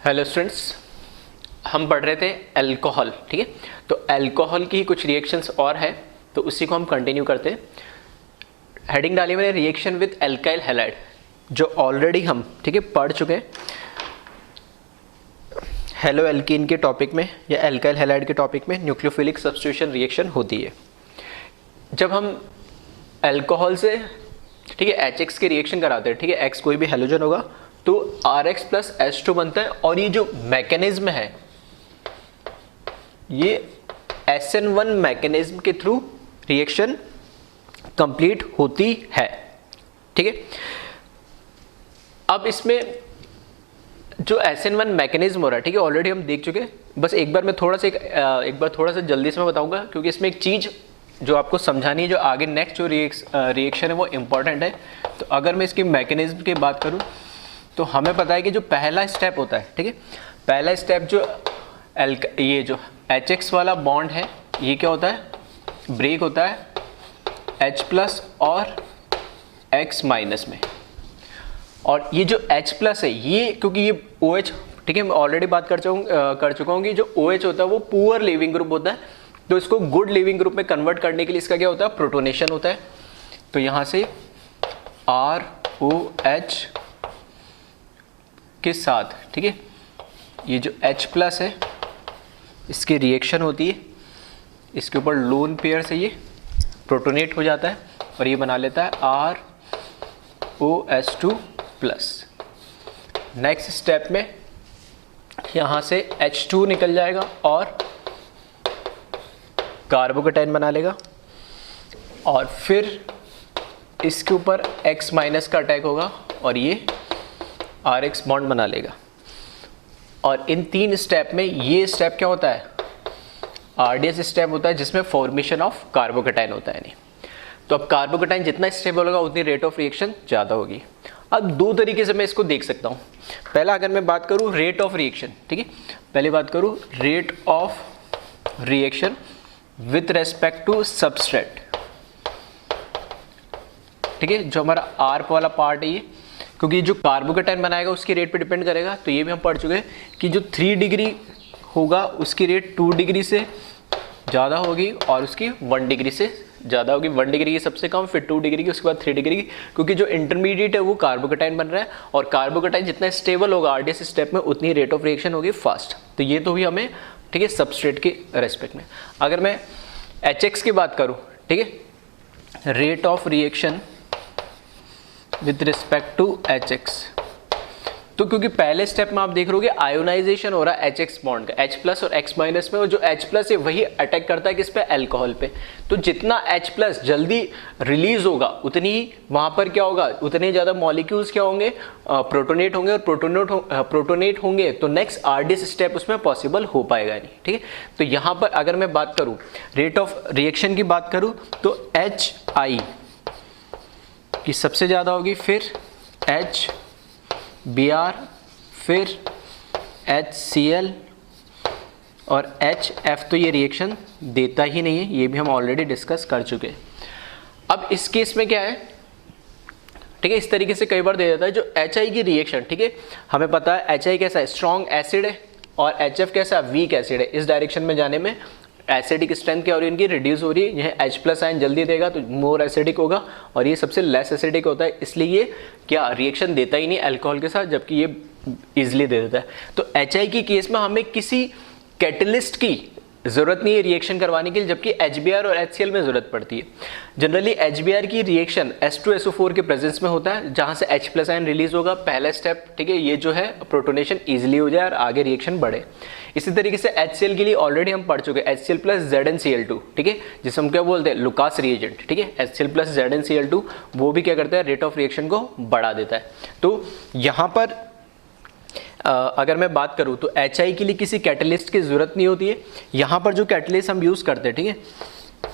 Hello students, हम पढ़ रहे थे अल्कोहल। ठीक है, तो अल्कोहल की कुछ रिएक्शंस और है, तो उसी को हम कंटिन्यू करते हैं। हेडिंग डाली मैंने रिएक्शन विद एल्काइल हैलाइड, जो ऑलरेडी हम ठीक है पढ़ चुके हैं हेलो एल्कीन के टॉपिक में या एल्काइल हैलाइड के टॉपिक में। न्यूक्लियोफिलिक सब्स्टिट्यूशन रिएक्शन होती है जब हम अल्कोहल से ठीक है HX के रिएक्शन कराते हैं। ठीक है, X कोई भी हेलोजन होगा तो RX प्लस H2 बनता है, और ये जो मैकेनिज्म है ये SN1 मैकेनिज्म के थ्रू रिएक्शन कंप्लीट होती है। ठीक है, अब इसमें जो SN1 मैकेनिज्म हो रहा है, ठीक है, ऑलरेडी हम देख चुके हैं। बस एक बार मैं एक बार थोड़ा सा जल्दी से मैं बताऊंगा, क्योंकि इसमें एक चीज़ जो आपको समझानी है, जो आगे नेक्स्ट जो रिएक्शन है वो इम्पॉर्टेंट है। तो अगर मैं इसकी मैकेनिज्म की बात करूं तो हमें पता है कि जो पहला स्टेप होता है, ठीक है, पहला स्टेप जो ये जो HX वाला बॉन्ड है ये क्या होता है, ब्रेक होता है H प्लस और X माइनस में। और ये जो H प्लस है ये, क्योंकि ये OH, ठीक है, मैं ऑलरेडी बात कर चुका हूँ कि जो OH होता है वो पुअर लिविंग ग्रुप होता है, तो इसको गुड लिविंग ग्रुप में कन्वर्ट करने के लिए इसका क्या होता है, प्रोटोनेशन होता है। तो यहाँ से ROH के साथ, ठीक है, ये जो H प्लस है इसकी रिएक्शन होती है, इसके ऊपर लोन पेयर से ये प्रोटोनेट हो जाता है और ये बना लेता है ROH2 प्लस। नेक्स्ट स्टेप में यहाँ से H2 निकल जाएगा और कार्बोकेटाइन बना लेगा, और फिर इसके ऊपर X माइनस का अटैक होगा और ये RX बॉन्ड बना लेगा। और इन तीन स्टेप में ये स्टेप क्या होता है, RDS स्टेप होता है, जिसमें फॉर्मेशन ऑफ कार्बोकेटाइन होता है। नहीं तो अब कार्बोकेटाइन जितना स्टेबल होगा उतनी रेट ऑफ रिएक्शन ज़्यादा होगी। अब दो तरीके से मैं इसको देख सकता हूँ। पहला, अगर मैं बात करूँ रेट ऑफ रिएक्शन, ठीक है, पहले बात करूँ rate of reaction with respect to substrate. ठीक है, जो हमारा आर्प वाला पार्ट है ये, क्योंकि जो कार्बोकेटाइन बनाएगा उसकी रेट पे डिपेंड करेगा। तो ये भी हम पढ़ चुके हैं कि जो 3 डिग्री होगा उसकी रेट 2 डिग्री से ज़्यादा होगी और उसकी 1 डिग्री से ज़्यादा होगी। 1 डिग्री की सबसे कम, फिर 2 डिग्री की, उसके बाद 3 डिग्री की, क्योंकि जो इंटरमीडिएट है वो कार्बोकेटाइन बन रहा है, और कार्बोकेटाइन जितना स्टेबल होगा RDS स्टेप में उतनी रेट ऑफ रिएक्शन होगी फास्ट। तो ये तो भी हमें, ठीक है, सबस्ट्रेट के रेस्पेक्ट में। अगर मैं HX की बात करूँ, ठीक है, rate of reaction with respect to HX, तो क्योंकि पहले स्टेप में आप देख रहे हो आयोनाइजेशन हो रहा है HX बॉन्ड का, H प्लस और X माइनस में, और जो H प्लस है वही अटैक करता है किस पे, अल्कोहल पे। तो जितना H प्लस जल्दी रिलीज होगा उतनी वहां पर क्या होगा, उतने ज़्यादा मॉलिक्यूल्स क्या होंगे, प्रोटोनेट होंगे, और प्रोटोनेट होंगे तो नेक्स्ट RDS स्टेप उसमें पॉसिबल हो पाएगा नहीं। ठीक है, तो यहाँ पर अगर मैं बात करूँ रेट ऑफ रिएक्शन की बात करूँ तो HI की सबसे ज़्यादा होगी, फिर HBr, फिर HCl और HF। तो ये रिएक्शन देता ही नहीं है, ये भी हम ऑलरेडी डिस्कस कर चुके हैं। अब इस केस में क्या है, ठीक है, इस तरीके से कई बार दे देता है जो HI की रिएक्शन, ठीक है, हमें पता है HI कैसा है, स्ट्रॉन्ग एसिड है, और HF कैसा है, वीक एसिड है। इस डायरेक्शन में जाने में एसिडिक स्ट्रेंथ क्या हो रही है, इनकी रिड्यूस हो रही है। यह H प्लस आयन जल्दी देगा तो मोर एसिडिक होगा, और ये सबसे लेस एसिडिक होता है, इसलिए ये क्या रिएक्शन देता ही नहीं अल्कोहल के साथ, जबकि ये इजिली दे देता है। तो HI की केस में हमें किसी कैटलिस्ट की ज़रूरत नहीं है रिएक्शन करवाने के लिए, जबकि HBr और HCl में ज़रूरत पड़ती है। जनरली HBr की रिएक्शन H2SO4 के प्रेजेंस में होता है, जहाँ से H प्लस आयन रिलीज होगा, पहला स्टेप, ठीक है, ये जो है प्रोटोनेशन ईजिली हो जाए और आगे रिएक्शन बढ़े। इसी तरीके से HCl के लिए ऑलरेडी हम पढ़ चुके हैं, HCl प्लस ZnCl2, ठीक है, जिसे हम क्या बोलते हैं, लुकास रिएजेंट। ठीक है, HCl प्लस ZnCl2 वो भी क्या करता है, रेट ऑफ रिएक्शन को बढ़ा देता है। तो यहाँ पर अगर मैं बात करूं तो HI के लिए किसी कैटलिस्ट की ज़रूरत नहीं होती है। यहाँ पर जो कैटलिस्ट हम यूज़ करते हैं, ठीक है,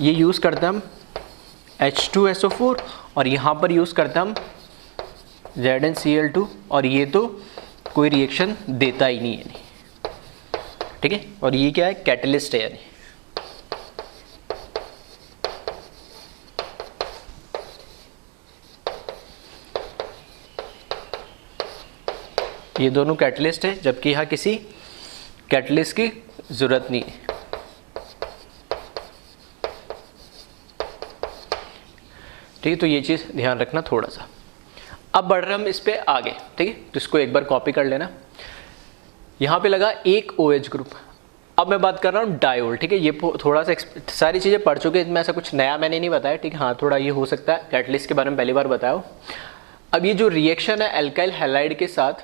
ये यूज़ करते हैं हम H2SO4, और यहाँ पर यूज़ करते हैं हम ZnCl2, और ये तो कोई रिएक्शन देता ही नहीं है। ठीक है, और ये क्या है, कैटलिस्ट है यानी। ये दोनों कैटलिस्ट है, जबकि यहाँ किसी कैटलिस्ट की ज़रूरत नहीं है। ठीक है, तो ये चीज़ ध्यान रखना थोड़ा सा। अब बढ़ रहे हम इस पे आगे। ठीक है, तो इसको एक बार कॉपी कर लेना। यहाँ पे लगा एक OH ग्रुप। अब मैं बात कर रहा हूँ डायोल। ठीक है, ये थोड़ा सा सारी चीज़ें पढ़ चुके हैं, इसमें ऐसा कुछ नया मैंने नहीं बताया। ठीक है, हाँ थोड़ा ये हो सकता है कैटलिस्ट के बारे में पहली बार बताया। अब ये जो रिएक्शन है एल्काइल हैलाइड के साथ,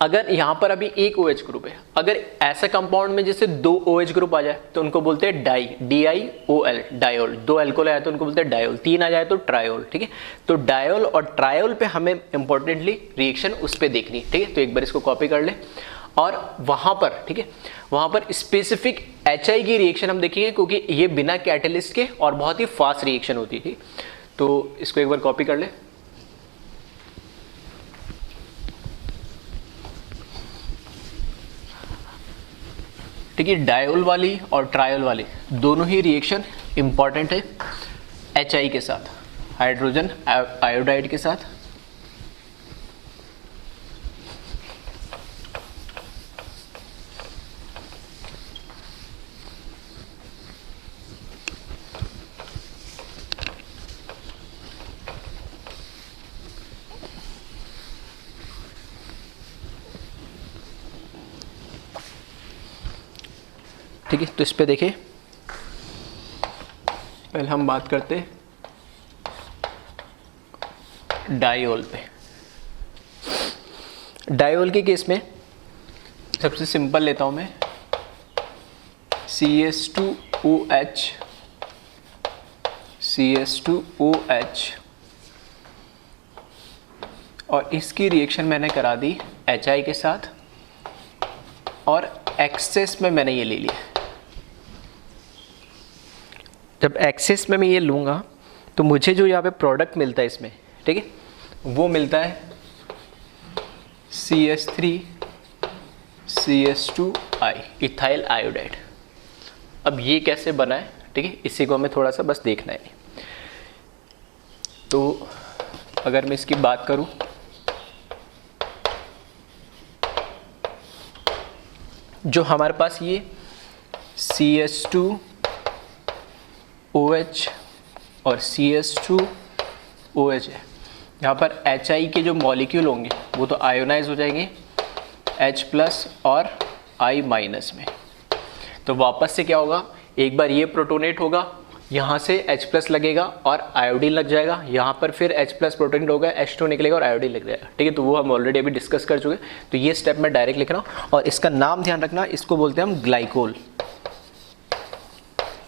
अगर यहाँ पर अभी एक OH ग्रुप है, अगर ऐसा कंपाउंड में जैसे दो OH ग्रुप आ जाए तो उनको बोलते हैं DIOL, डायोल। दो एल्कोहल आया तो उनको बोलते हैं डायोल, तीन आ जाए तो ट्रायोल। ठीक है, तो डायोल और ट्रायोल पे हमें इंपॉर्टेंटली रिएक्शन उस पर देखनी। ठीक है, तो एक बार इसको कॉपी कर ले और वहाँ पर, ठीक है, वहाँ पर स्पेसिफिक HI की रिएक्शन हम देखेंगे, क्योंकि ये बिना कैटलिस्ट के और बहुत ही फास्ट रिएक्शन होती है। तो इसको एक बार कॉपी कर ले। ठीक है, डायोल वाली और ट्रायोल वाली दोनों ही रिएक्शन इंपॉर्टेंट है HI के साथ, हाइड्रोजन आयोडाइड के साथ। ठीक है, तो इस पे देखिए, पहले हम बात करते डायोल पे। डायोल के केस में सबसे सिंपल लेता हूं मैं, CS2OH, CS2OH, और इसकी रिएक्शन मैंने करा दी HI के साथ, और एक्सेस में मैंने ये ले लिया। जब एक्सेस में मैं ये लूँगा तो मुझे जो यहाँ पे प्रोडक्ट मिलता है इसमें, ठीक है, वो मिलता है CS3CS2I, इथाइल आयोडाइड। अब ये कैसे बना है, ठीक है, इसी को हमें थोड़ा सा बस देखना है। तो अगर मैं इसकी बात करूँ, जो हमारे पास ये CS2OH और CS2OH है, यहाँ पर HI के जो मॉलिक्यूल होंगे वो तो आयोनाइज हो जाएंगे H+ और I- में। तो वापस से क्या होगा, एक बार ये प्रोटोनेट होगा, यहाँ से H+ लगेगा और आयोडीन लग जाएगा, यहाँ पर फिर H+ प्रोटोनेट होगा, H2 निकलेगा और आयोडीन लग जाएगा। ठीक है, तो वो हम ऑलरेडी अभी डिस्कस कर चुके हैं। तो ये स्टेप मैं डायरेक्ट लिख रहा हूँ, और इसका नाम ध्यान रखना, इसको बोलते हैं हम ग्लाइकोल।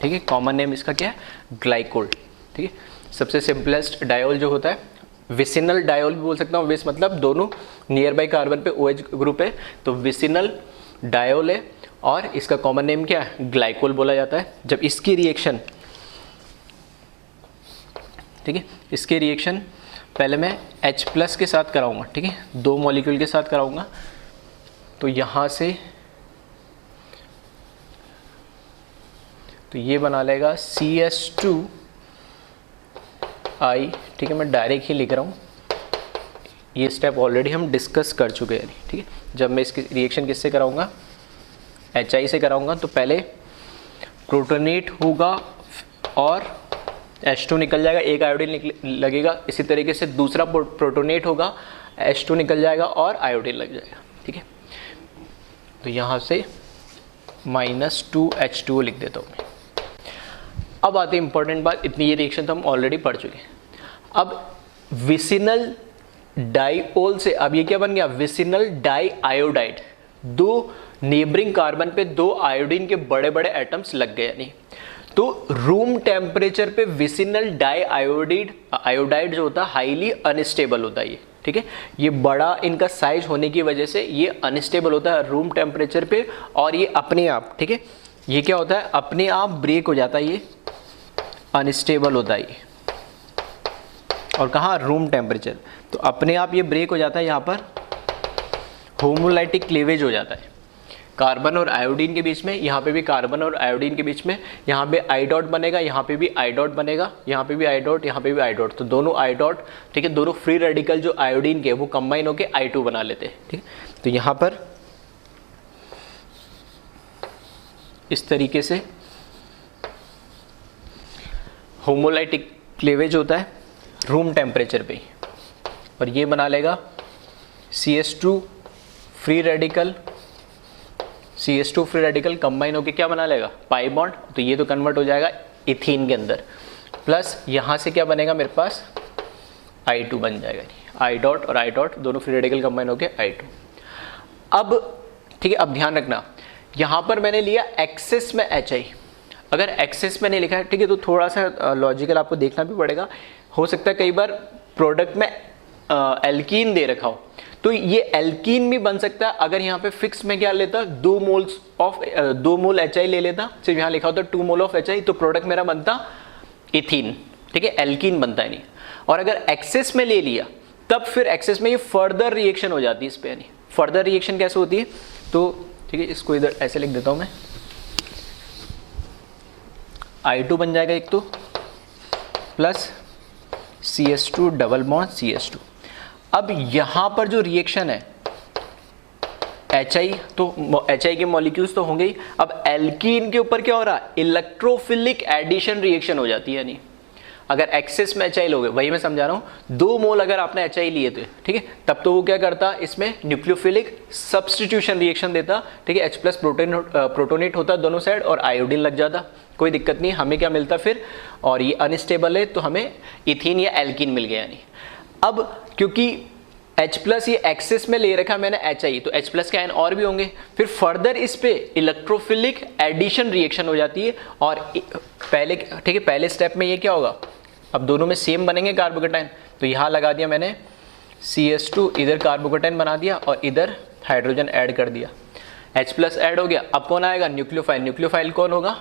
ठीक है, कॉमन नेम इसका क्या है, ग्लाइकोल। ठीक है, सबसे सिंपलेस्ट डायोल जो होता है, विसिनल डायोल भी बोल सकता हूँ। विस मतलब दोनों नियर बाई कार्बन पे OH ग्रुप है, तो विसिनल डायोल है, और इसका कॉमन नेम क्या है, ग्लाइकोल बोला जाता है। जब इसकी रिएक्शन, ठीक है, इसके रिएक्शन पहले मैं H+ के साथ कराऊंगा। ठीक है, दो मॉलिक्यूल के साथ कराऊंगा, तो यहाँ से तो ये बना लेगा CS2I। ठीक है, मैं डायरेक्ट ही लिख रहा हूँ, ये स्टेप ऑलरेडी हम डिस्कस कर चुके हैं। ठीक है, जब मैं इसकी रिएक्शन किससे कराऊंगा, HI से कराऊंगा, तो पहले प्रोटोनेट होगा और H2 निकल जाएगा, एक आयोडीन लगेगा। इसी तरीके से दूसरा प्रोटोनेट होगा, H2 निकल जाएगा और आयोडीन लग जाएगा। ठीक है, तो यहाँ से -2H2 लिख देता हूँ मैं। अब आती है इंपॉर्टेंट बात, इतनी ये रिएक्शन तो हम ऑलरेडी पढ़ चुके हैं। अब विसिनल डाइओल से अब ये क्या बन गया, विसिनल डाई आयोडाइड। दो नेबरिंग कार्बन पे दो आयोडीन के बड़े बड़े एटम्स लग गए, यानी तो रूम टेम्परेचर पे विसिनल डाई आयोडाइड जो होता है हाईली अनस्टेबल होता है ये। ठीक है, ये बड़ा इनका साइज होने की वजह से ये अनस्टेबल होता है रूम टेम्परेचर पे, और ये अपने आप, ठीक है, ये क्या होता है, अपने आप ब्रेक हो जाता है, ये अनस्टेबल होता है ये। और कहाँ, रूम टेम्परेचर, तो अपने आप ये ब्रेक हो जाता है, यहाँ पर होमोलाइटिक क्लीवेज हो जाता है। कार्बन और आयोडीन के बीच में, यहाँ पे भी कार्बन और आयोडीन के बीच में, यहाँ पे आई डॉट बनेगा, यहाँ पे भी आई डॉट बनेगा, यहाँ पे भी आई डॉट, यहाँ पे भी आई डॉट, तो दोनों आई डॉट, ठीक है, दोनों फ्री रेडिकल जो आयोडीन के वो कंबाइन होकर I2 बना लेते हैं, ठीक है। तो यहाँ पर इस तरीके से होमोलाइटिक क्लीवेज होता है रूम टेम्परेचर पे, और ये बना लेगा CH2 free radical, CH2 free radical combine होकर क्या बना लेगा पाई बॉन्ड, तो ये तो कन्वर्ट हो जाएगा इथीन के अंदर, प्लस यहाँ से क्या बनेगा मेरे पास I2 बन जाएगा, आई डॉट और आई डॉट दोनों फ्री रेडिकल कंबाइन होकर I2। अब ठीक है, अब ध्यान रखना यहाँ पर मैंने लिया एक्सेस में HI, अगर एक्सेस में नहीं लिखा है, ठीक है, तो थोड़ा सा लॉजिकल आपको देखना भी पड़ेगा, हो सकता है कई बार प्रोडक्ट में एल्कीन दे रखा हो, तो ये एल्कीन भी बन सकता है अगर यहाँ पे फिक्स में क्या लेता 2 मोल HI ले लेता, सिर्फ यहाँ लिखा होता 2 मोल ऑफ HI, तो प्रोडक्ट मेरा बनता इथीन, ठीक है, एल्कीन बनता है नहीं। और अगर एक्सेस में ले लिया तब फिर एक्सेस में ये फर्दर रिएक्शन हो जाती है इस पे, यानी फर्दर रिएक्शन कैसे होती है, तो ठीक है, इसको इधर ऐसे लिख देता हूँ मैं, I2 बन जाएगा एक तो, plus CH2 double bond CH2। अब यहाँ पर जो रिएक्शन है HI, तो HI के मॉलिक्यूल्स तो होंगे ही, अब एल्कीन के ऊपर क्या हो रहा है इलेक्ट्रोफिलिक एडिशन रिएक्शन हो जाती है, यानी अगर एक्सेस में HI लोगे, वही मैं समझा रहा हूँ, 2 मोल अगर आपने HI लिए थे, ठीक है, तब तो वो क्या करता इसमें न्यूक्लियोफिलिक सब्स्टिट्यूशन रिएक्शन देता, ठीक है, H प्लस प्रोटोनेट होता दोनों साइड और आयोडीन लग जाता, कोई दिक्कत नहीं, हमें क्या मिलता फिर, और ये अनस्टेबल है तो हमें इथीन या एल्कीन मिल गया। यानी अब क्योंकि H प्लस ये एक्सेस में ले रखा मैंने HI, तो H प्लस के आयन और भी होंगे, फिर फर्दर इस पे इलेक्ट्रोफिलिक एडिशन रिएक्शन हो जाती है, और पहले ठीक है, पहले स्टेप में ये क्या होगा, अब दोनों में सेम बनेंगे कार्बोकेटाइन, तो यहाँ लगा दिया मैंने CH2, इधर कार्बोकेटाइन बना दिया और इधर हाइड्रोजन ऐड कर दिया, H प्लस ऐड हो गया, अब कौन आएगा न्यूक्लियोफाइल, न्यूक्लियोफाइल कौन होगा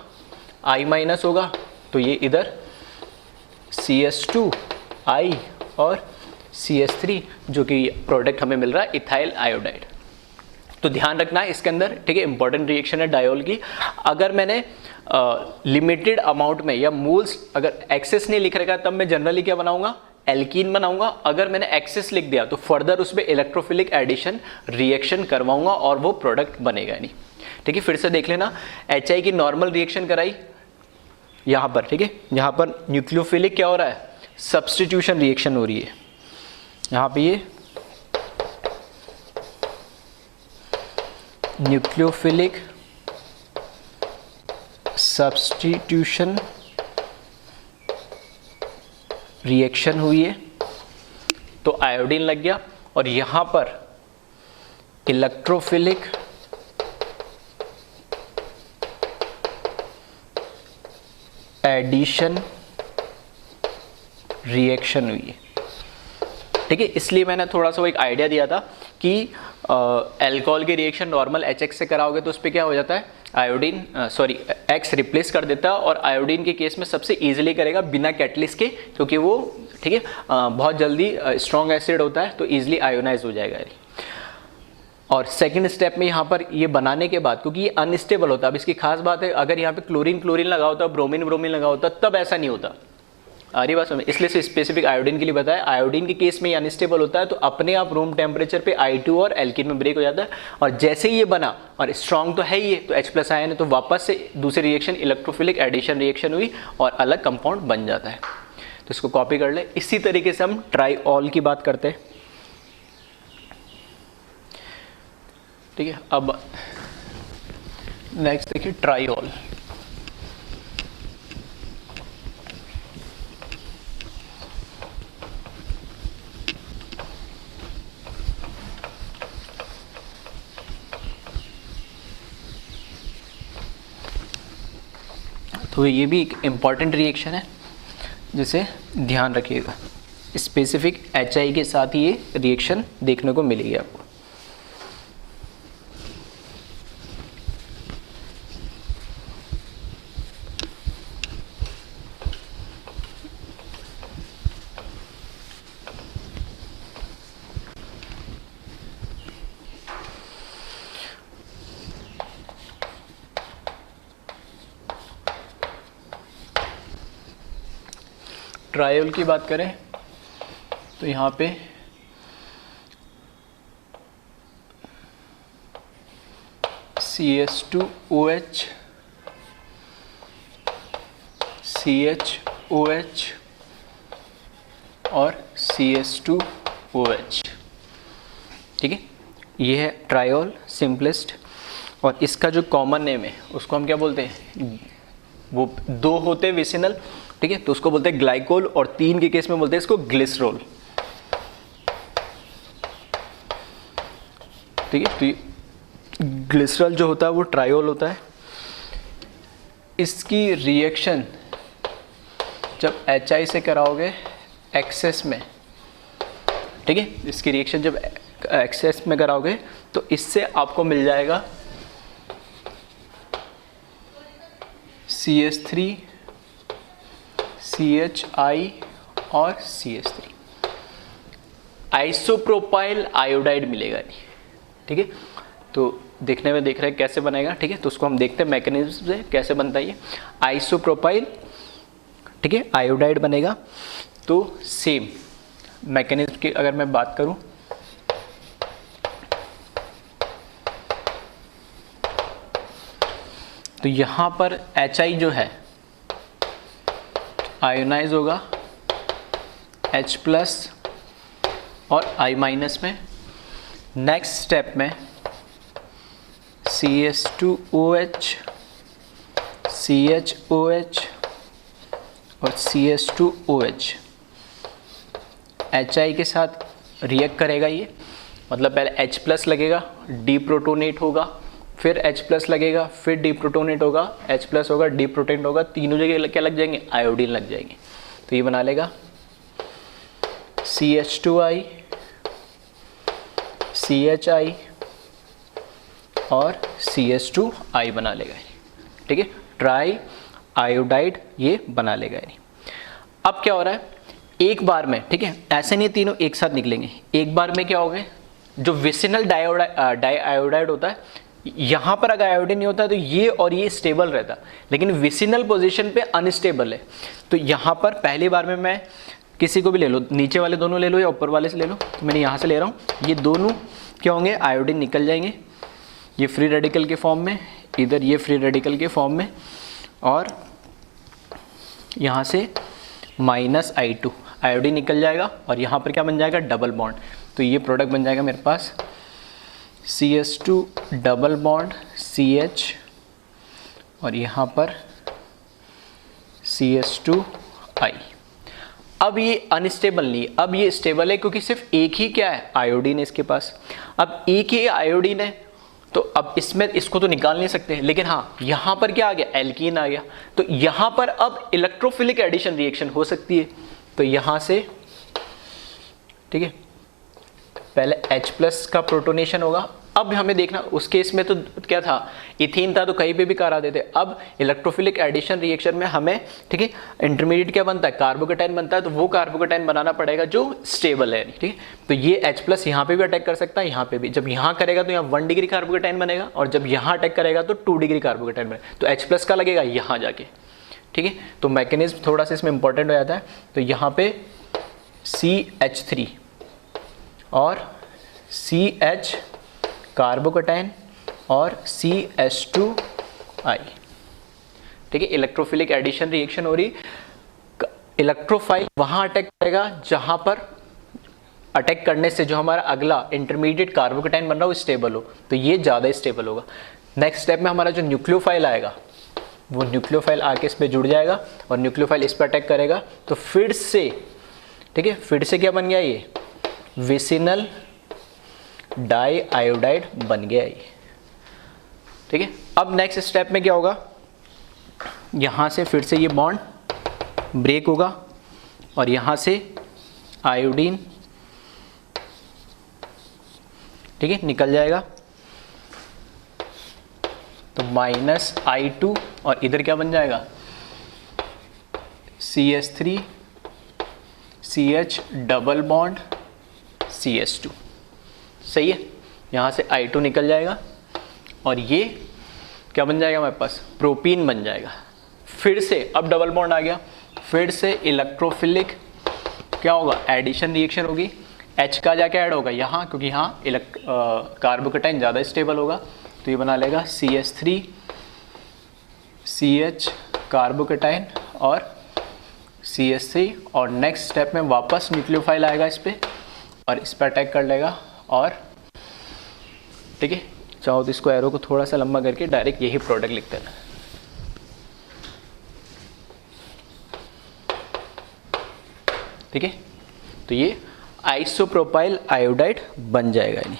I माइनस होगा, तो ये इधर CH2 I और CH3 जो कि प्रोडक्ट हमें मिल रहा है इथाइल आयोडाइड। तो ध्यान रखना है इसके अंदर, ठीक है, इंपॉर्टेंट रिएक्शन है डायोल की। अगर मैंने लिमिटेड अमाउंट में या मोल्स अगर एक्सेस नहीं लिख रखा तब मैं जनरली क्या बनाऊंगा एल्कीन बनाऊंगा, अगर मैंने एक्सेस लिख दिया तो फर्दर उस पर इलेक्ट्रोफिलिक एडिशन रिएक्शन करवाऊंगा और वो प्रोडक्ट बनेगा नहीं, ठीक है। फिर से देख लेना, HI की नॉर्मल रिएक्शन कराई यहाँ पर, ठीक है, यहाँ पर न्यूक्लियोफिलिक क्या हो रहा है सब्स्टिट्यूशन रिएक्शन हो रही है, यहाँ पे ये न्यूक्लियोफिलिक सब्स्टिट्यूशन रिएक्शन हुई है, तो आयोडीन लग गया, और यहाँ पर इलेक्ट्रोफिलिक एडिशन रिएक्शन हुई है, ठीक है। इसलिए मैंने थोड़ा सा वो एक आइडिया दिया था कि अल्कोहल की रिएक्शन नॉर्मल HX से कराओगे तो उस पर क्या हो जाता है आयोडीन X रिप्लेस कर देता है, और आयोडीन के केस में सबसे इजीली करेगा बिना कैटलिस्ट के, क्योंकि वो ठीक है बहुत जल्दी स्ट्रॉन्ग एसिड होता है तो इजीली आयोनाइज हो जाएगा। और सेकंड स्टेप में यहाँ पर ये बनाने के बाद, क्योंकि ये अनस्टेबल होता है, अब इसकी खास बात है अगर यहाँ पे क्लोरीन लगा होता, ब्रोमीन लगा होता, तब ऐसा नहीं होता, आ रही बात समझ, इसलिए स्पेसिफिक आयोडीन के लिए बताया। आयोडीन के केस में ये अनस्टेबल होता है तो अपने आप रूम टेम्परेचर पे I2 और एल्कीन में ब्रेक हो जाता है, और जैसे ही ये बना और स्ट्रॉन्ग तो है ही, तो H प्लस आयन है, तो वापस से दूसरी रिएक्शन इलेक्ट्रोफिलिक एडिशन रिएक्शन हुई और अलग कंपाउंड बन जाता है। तो इसको कॉपी कर ले। इसी तरीके से हम ट्राईऑल की बात करते हैं, ठीक है। अब नेक्स्ट देखिए ट्राईऑल। तो ये भी एक इम्पॉर्टेंट रिएक्शन है जिसे ध्यान रखिएगा, स्पेसिफिक HI के साथ ही ये रिएक्शन देखने को मिलेगी आपको। ट्रायोल की बात करें तो यहाँ पे CH2OH, CHOH और CH2OH, ठीक है। ये है ट्रायोल सिंपलेस्ट। और इसका जो कॉमन नेम है उसको हम क्या बोलते हैं, वो दो होते हैं विसिनल, ठीक है, तो उसको बोलते हैं ग्लाइकोल, और 3 के केस में बोलते हैं इसको ग्लिसरॉल, ठीक है। तो ग्लिसरॉल जो होता है वो ट्रायोल होता है। इसकी रिएक्शन जब HI से कराओगे एक्सेस में, ठीक है, इसकी रिएक्शन जब एक्सेस में कराओगे तो इससे आपको मिल जाएगा CH3, CHI और CH3, आइसोप्रोपाइल आयोडाइड मिलेगा नहीं, ठीक है। तो देखने में देख रहे हैं कैसे बनेगा, ठीक है, तो उसको हम देखते हैं मैकेनिज्म से कैसे बनता है ये आइसोप्रोपाइल, ठीक है, आयोडाइड बनेगा। तो सेम मैकेनिज्म की अगर मैं बात करूं तो यहाँ पर HI जो है आयोनाइज होगा H प्लस और I माइनस में। नेक्स्ट स्टेप में CH2OH, CHOH और CH2OH HI के साथ रिएक्ट करेगा ये, मतलब पहले H प्लस लगेगा, डीप्रोटोनेट होगा, फिर H प्लस लगेगा, फिर डीप्रोटोनेट होगा, H प्लस होगा, डीप्रोटोनेट होगा, तीनों जगह क्या लग जाएंगे, आयोडीन लग जाएंगे। तो ये बना लेगा CH2I, CHI और CH2I बना लेगा, ठीक है, ट्राई आयोडाइड ये बना लेगा। अब क्या हो रहा है, एक बार में, ठीक है, ऐसे नहीं तीनों एक साथ निकलेंगे, एक बार में क्या हो गए, जो विसिनल डाइआयोडाइड होता है, यहाँ पर अगर आयोडीन नहीं होता तो ये और ये स्टेबल रहता, लेकिन विसिनल पोजीशन पे अनस्टेबल है। तो यहाँ पर पहली बार में मैं किसी को भी ले लो, नीचे वाले दोनों ले लो या ऊपर वाले से ले लो, तो मैंने यहाँ से ले रहा हूँ, ये दोनों क्या होंगे, आयोडीन निकल जाएंगे, ये फ्री रेडिकल के फॉर्म में, इधर ये फ्री रेडिकल के फॉर्म में, और यहाँ से -I2 आयोडीन निकल जाएगा, और यहाँ पर क्या बन जाएगा, डबल बॉन्ड। तो ये प्रोडक्ट बन जाएगा मेरे पास CH2 डबल बॉन्ड CH, और यहाँ पर CH2I। अब ये अनस्टेबल नहीं, अब ये स्टेबल है क्योंकि सिर्फ एक ही क्या है, आयोडीन है इसके पास। अब एक ही आयोडीन है तो अब इसमें इसको तो निकाल नहीं सकते, लेकिन हाँ यहाँ पर क्या आ गया, एल्कीन आ गया। तो यहाँ पर अब इलेक्ट्रोफिलिक एडिशन रिएक्शन हो सकती है। तो यहाँ से, ठीक है, पहले H प्लस का प्रोटोनेशन होगा। अब हमें देखना, उस केस में तो क्या था, इथीन था तो कहीं पे भी करा देते। अब इलेक्ट्रोफिलिक एडिशन रिएक्शन में हमें, ठीक है, इंटरमीडिएट क्या बनता है, कार्बोकेटाइन बनता है। तो वो कार्बोकेटाइन बनाना पड़ेगा जो स्टेबल है, ठीक है। तो ये H प्लस यहाँ पे भी अटैक कर सकता है, यहाँ पे भी। जब यहाँ करेगा तो यहाँ 1 डिग्री कार्बोकेटाइन बनेगा, और जब यहाँ अटैक करेगा तो 2 डिग्री कार्बोकेटाइन बनेगा। तो H प्लस का लगेगा यहाँ जाके, ठीक है। तो मैकेनिज्म थोड़ा सा इसमें इंपॉर्टेंट हो जाता है। तो यहाँ पे CH3 और CH कार्बोकेटाइन और CH2I, ठीक है। इलेक्ट्रोफिलिक एडिशन रिएक्शन हो रही, इलेक्ट्रोफाइल वहां अटैक करेगा जहां पर अटैक करने से जो हमारा अगला इंटरमीडिएट कार्बोकेटाइन बन रहा हो स्टेबल हो, तो ये ज़्यादा स्टेबल होगा। नेक्स्ट स्टेप में हमारा जो न्यूक्लियोफाइल आएगा, वो न्यूक्लियोफाइल आके इस पर जुड़ जाएगा, और न्यूक्लियोफाइल इस पर अटैक करेगा। तो फिर से, ठीक है, फिर से क्या बन गया, ये विसिनल डाई आयोडाइड बन गया ये, ठीक है। अब नेक्स्ट स्टेप में क्या होगा, यहाँ से फिर से ये बॉन्ड ब्रेक होगा, और यहाँ से आयोडीन, ठीक है, निकल जाएगा। तो -I2, और इधर क्या बन जाएगा, CH3 CH double bond CH2, सही है। यहाँ से I2 निकल जाएगा, और ये क्या बन जाएगा हमारे पास, प्रोपीन बन जाएगा। फिर से अब डबल बॉन्ड आ गया, फिर से इलेक्ट्रोफिलिक क्या होगा, एडिशन रिएक्शन होगी, H का जाके ऐड होगा यहाँ, क्योंकि यहाँ कार्बोकेटाइन ज़्यादा स्टेबल होगा, तो ये बना लेगा CH3 CH कार्बोकेटाइन और CH3, और नेक्स्ट स्टेप में वापस न्यूक्लियोफाइल आएगा इस पर और इस पर अटैक कर लेगा, और ठीक है, चाहो तो इसको एरो को थोड़ा सा लंबा करके डायरेक्ट यही प्रोडक्ट लिख देना। ठीक है, तो ये आइसोप्रोपाइल आयोडाइड बन जाएगा। यानी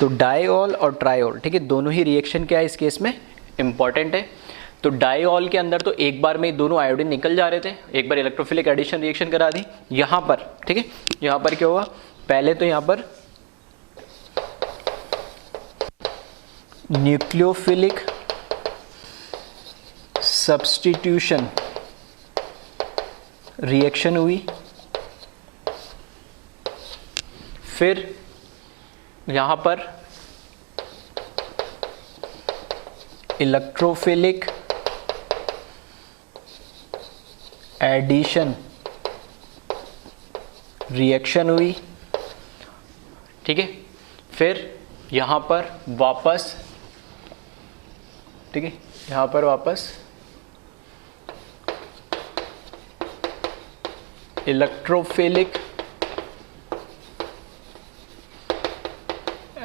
तो डाइऑल और ट्राइऑल, ठीक है, दोनों ही रिएक्शन क्या है इस केस में इंपॉर्टेंट है। तो डाइऑल के अंदर तो एक बार में दोनों आयोडीन निकल जा रहे थे, एक बार इलेक्ट्रोफिलिक एडिशन रिएक्शन करा दी। यहाँ पर ठीक है, यहाँ पर क्या हुआ, पहले तो यहाँ पर न्यूक्लियोफिलिक सब्स्टिट्यूशन रिएक्शन हुई, फिर यहाँ पर इलेक्ट्रोफिलिक एडिशन रिएक्शन हुई, ठीक है, फिर यहाँ पर वापस, ठीक है, यहाँ पर वापस इलेक्ट्रोफिलिक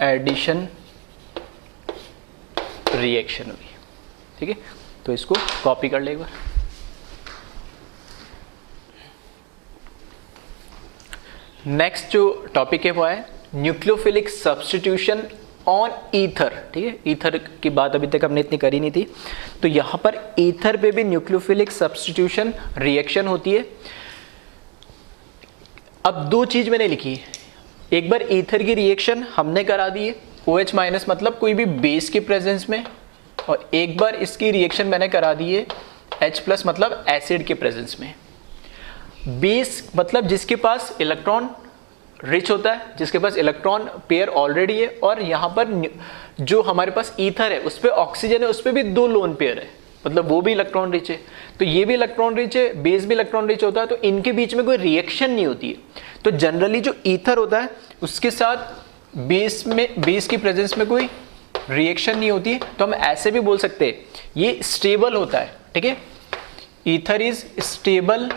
एडिशन रिएक्शन हुई। ठीक है, तो इसको कॉपी कर ले एक बार। नेक्स्ट जो टॉपिक है वो है न्यूक्लियोफिलिक सब्स्टिट्यूशन ऑन ईथर। ठीक है, ईथर की बात अभी तक हमने इतनी करी नहीं थी, तो यहाँ पर ईथर पे भी न्यूक्लियोफिलिक सब्स्टिट्यूशन रिएक्शन होती है। अब दो चीज मैंने लिखी है, एक बार ईथर की रिएक्शन हमने करा दी है OH माइनस मतलब कोई भी बेस के प्रेजेंस में, और एक बार इसकी रिएक्शन मैंने करा दी है H प्लस मतलब एसिड के प्रेजेंस में। बेस मतलब जिसके पास इलेक्ट्रॉन रिच होता है, जिसके पास इलेक्ट्रॉन पेयर ऑलरेडी है, और यहाँ पर जो हमारे पास ईथर है उस पर ऑक्सीजन है, उस पर भी दो लोन पेयर है, मतलब वो भी इलेक्ट्रॉन रिच है, तो ये भी इलेक्ट्रॉन रिच है, बेस भी इलेक्ट्रॉन रिच होता है, तो इनके बीच में कोई रिएक्शन नहीं होती है। तो जनरली जो ईथर होता है उसके साथ बेस की प्रेजेंस में कोई रिएक्शन नहीं होती है, तो हम ऐसे भी बोल सकते हैं ये स्टेबल होता है। ठीक है, ether is stable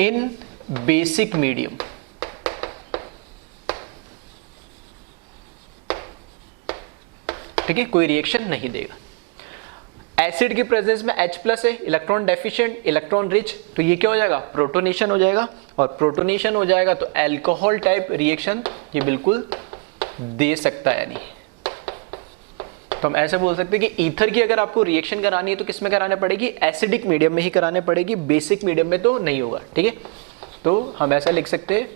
in basic medium. ठीक है, कोई रिएक्शन नहीं देगा। एसिड की प्रेजेंस में H प्लस है, इलेक्ट्रॉन डेफिशिएंट, इलेक्ट्रॉन रिच, तो ये क्या हो जाएगा, प्रोटोनेशन हो जाएगा, और प्रोटोनेशन हो जाएगा तो अल्कोहल टाइप रिएक्शन ये बिल्कुल दे सकता है। नहीं तो हम ऐसे बोल सकते हैं कि ईथर की अगर आपको रिएक्शन करानी है तो किस में कराने पड़ेगी, एसिडिक मीडियम में ही कराने पड़ेगी, बेसिक मीडियम में तो नहीं होगा। ठीक है, तो हम ऐसा लिख सकते हैं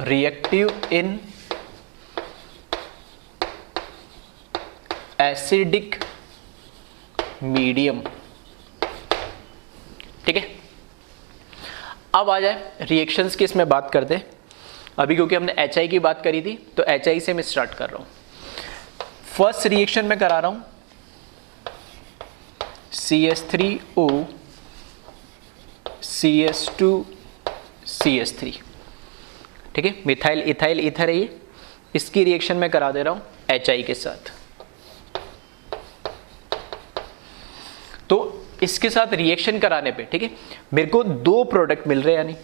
रिएक्टिव इन एसिडिक मीडियम। ठीक है, अब आ जाए रिएक्शंस की, इसमें बात करते हैं अभी, क्योंकि हमने HI की बात करी थी तो HI से मैं स्टार्ट कर रहा हूं। फर्स्ट रिएक्शन में करा रहा हूं CH3O CH2 CH3। ठीक है, मिथाइल इथाइल ईथर है ये, इसकी रिएक्शन में करा दे रहा हूं HI के साथ। तो इसके साथ रिएक्शन कराने पे, ठीक है, मेरे को दो प्रोडक्ट मिल रहे हैं, यानी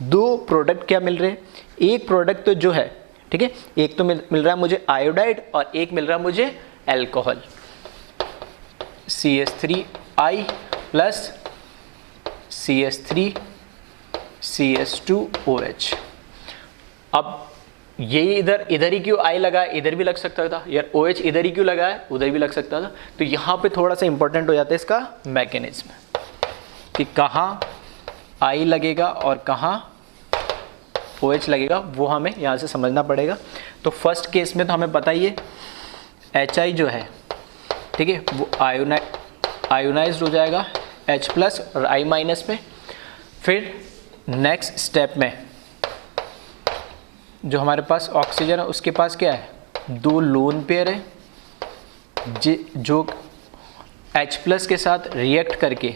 दो प्रोडक्ट क्या मिल रहे हैं, एक प्रोडक्ट तो जो है, ठीक है, एक तो मिल रहा है मुझे आयोडाइड और एक मिल रहा है मुझे alcohol CH3I plus CH3 CH2OH। अब ये इधर ही क्यों I लगा, इधर भी लग सकता था यार, OH इधर ही क्यों लगा है, उधर भी लग सकता था। तो यहाँ पे थोड़ा सा इंपॉर्टेंट हो जाता है इसका मैकेनिज्म कि कहाँ I लगेगा और कहाँ OH लगेगा, वो हमें यहाँ से समझना पड़ेगा। तो फर्स्ट केस में तो हमें पता ही है HI जो है, ठीक है, वो आयोनाइज्ड हो जाएगा H प्लस और I माइनस में। फिर नेक्स्ट स्टेप में जो हमारे पास ऑक्सीजन है उसके पास क्या है, दो लोन पेयर है जो H प्लस के साथ रिएक्ट करके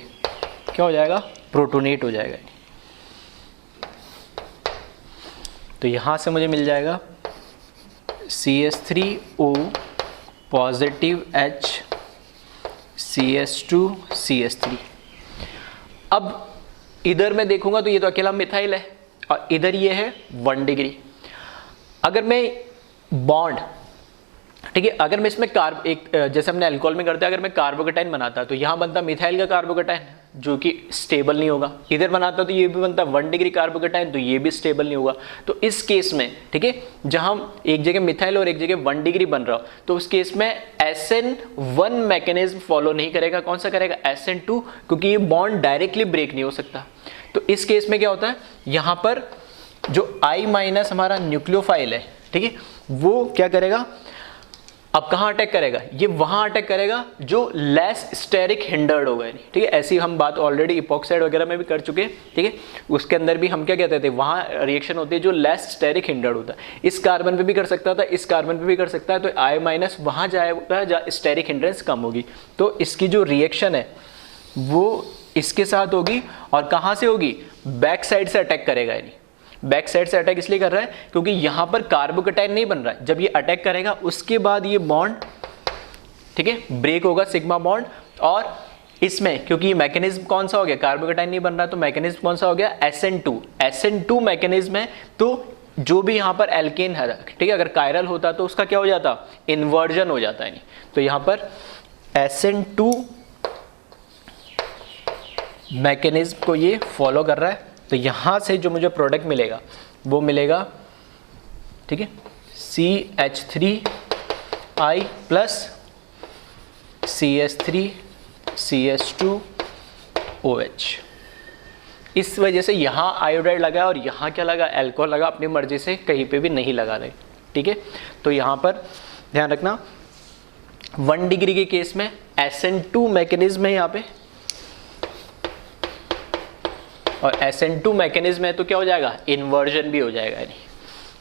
क्या हो जाएगा, प्रोटोनेट हो जाएगा। तो यहाँ से मुझे मिल जाएगा CH3O positive H CH2 CH3। अब इधर मैं देखूंगा तो ये तो अकेला मिथाइल है और इधर ये है 1 डिग्री। अगर मैं बॉन्ड, ठीक है, अगर मैं इसमें जैसे हमने अल्कोहल में करते हैं, अगर मैं कार्बोकेटाइन बनाता तो यहाँ बनता मिथाइल का कार्बोकेटाइन जो कि स्टेबल नहीं होगा, इधर बनाता तो ये भी बनता 1 डिग्री कार्बोकेटाइन, तो ये भी स्टेबल नहीं होगा। तो इस केस में, ठीक है, जहां एक जगह मिथाइल और एक जगह 1 डिग्री बन रहा हो, तो उस केस में SN1 मैकेनिज्म फॉलो नहीं करेगा। कौन सा करेगा, SN2, क्योंकि ये बॉन्ड डायरेक्टली ब्रेक नहीं हो सकता। तो इस केस में क्या होता है, यहाँ पर जो I- हमारा न्यूक्लियोफाइल है, ठीक है, वो क्या करेगा, अब कहाँ अटैक करेगा, ये वहां अटैक करेगा जो लेस स्टेरिक हिंडर्ड होगा। ठीक है, ऐसी हम बात ऑलरेडी इपॉक्साइड वगैरह में भी कर चुके हैं। ठीक है, उसके अंदर भी हम क्या कहते थे, वहां रिएक्शन होती है जो लेस स्टेरिक हिंडर्ड होता है। इस कार्बन पे भी कर सकता था, इस कार्बन पे भी कर सकता है, तो I- वहां जाएगा जहाँ स्टेरिक हिंड्रेंस कम होगी। तो इसकी जो रिएक्शन है वो इसके साथ होगी, और कहाँ से होगी, बैक साइड से अटैक करेगा। यानी बैक साइड से अटैक इसलिए कर रहा है क्योंकि यहां पर कार्बोकेटाइन नहीं बन रहा है। जब ये अटैक करेगा उसके बाद ये बॉन्ड, ठीक है, ब्रेक होगा सिग्मा बॉन्ड, और इसमें क्योंकि ये मैकेनिज्म कौन सा हो गया, कार्बोकेटाइन नहीं बन रहा, तो मैकेनिज्म कौन सा हो गया, SN2 मैकेनिज्म है। तो जो भी यहां पर एल्केन है, ठीक है, अगर कायरल होता तो उसका क्या हो जाता, इन्वर्जन हो जाता है। तो यहां पर SN2 मैकेनिज्म को ये फॉलो कर रहा है। तो यहां से जो मुझे प्रोडक्ट मिलेगा वो मिलेगा, ठीक है, CH3I प्लस CH3 CH2OH। इस वजह से यहां आयोडाइड लगा और यहां क्या लगा, एल्कोहल लगा, अपनी मर्जी से कहीं पे भी नहीं लगा रहे। ठीक है, तो यहां पर ध्यान रखना 1 डिग्री के केस में SN2 मैकेनिज्म है यहाँ पे, और SN2 मैकेनिज्म है तो क्या हो जाएगा, इन्वर्जन भी हो जाएगा। यानी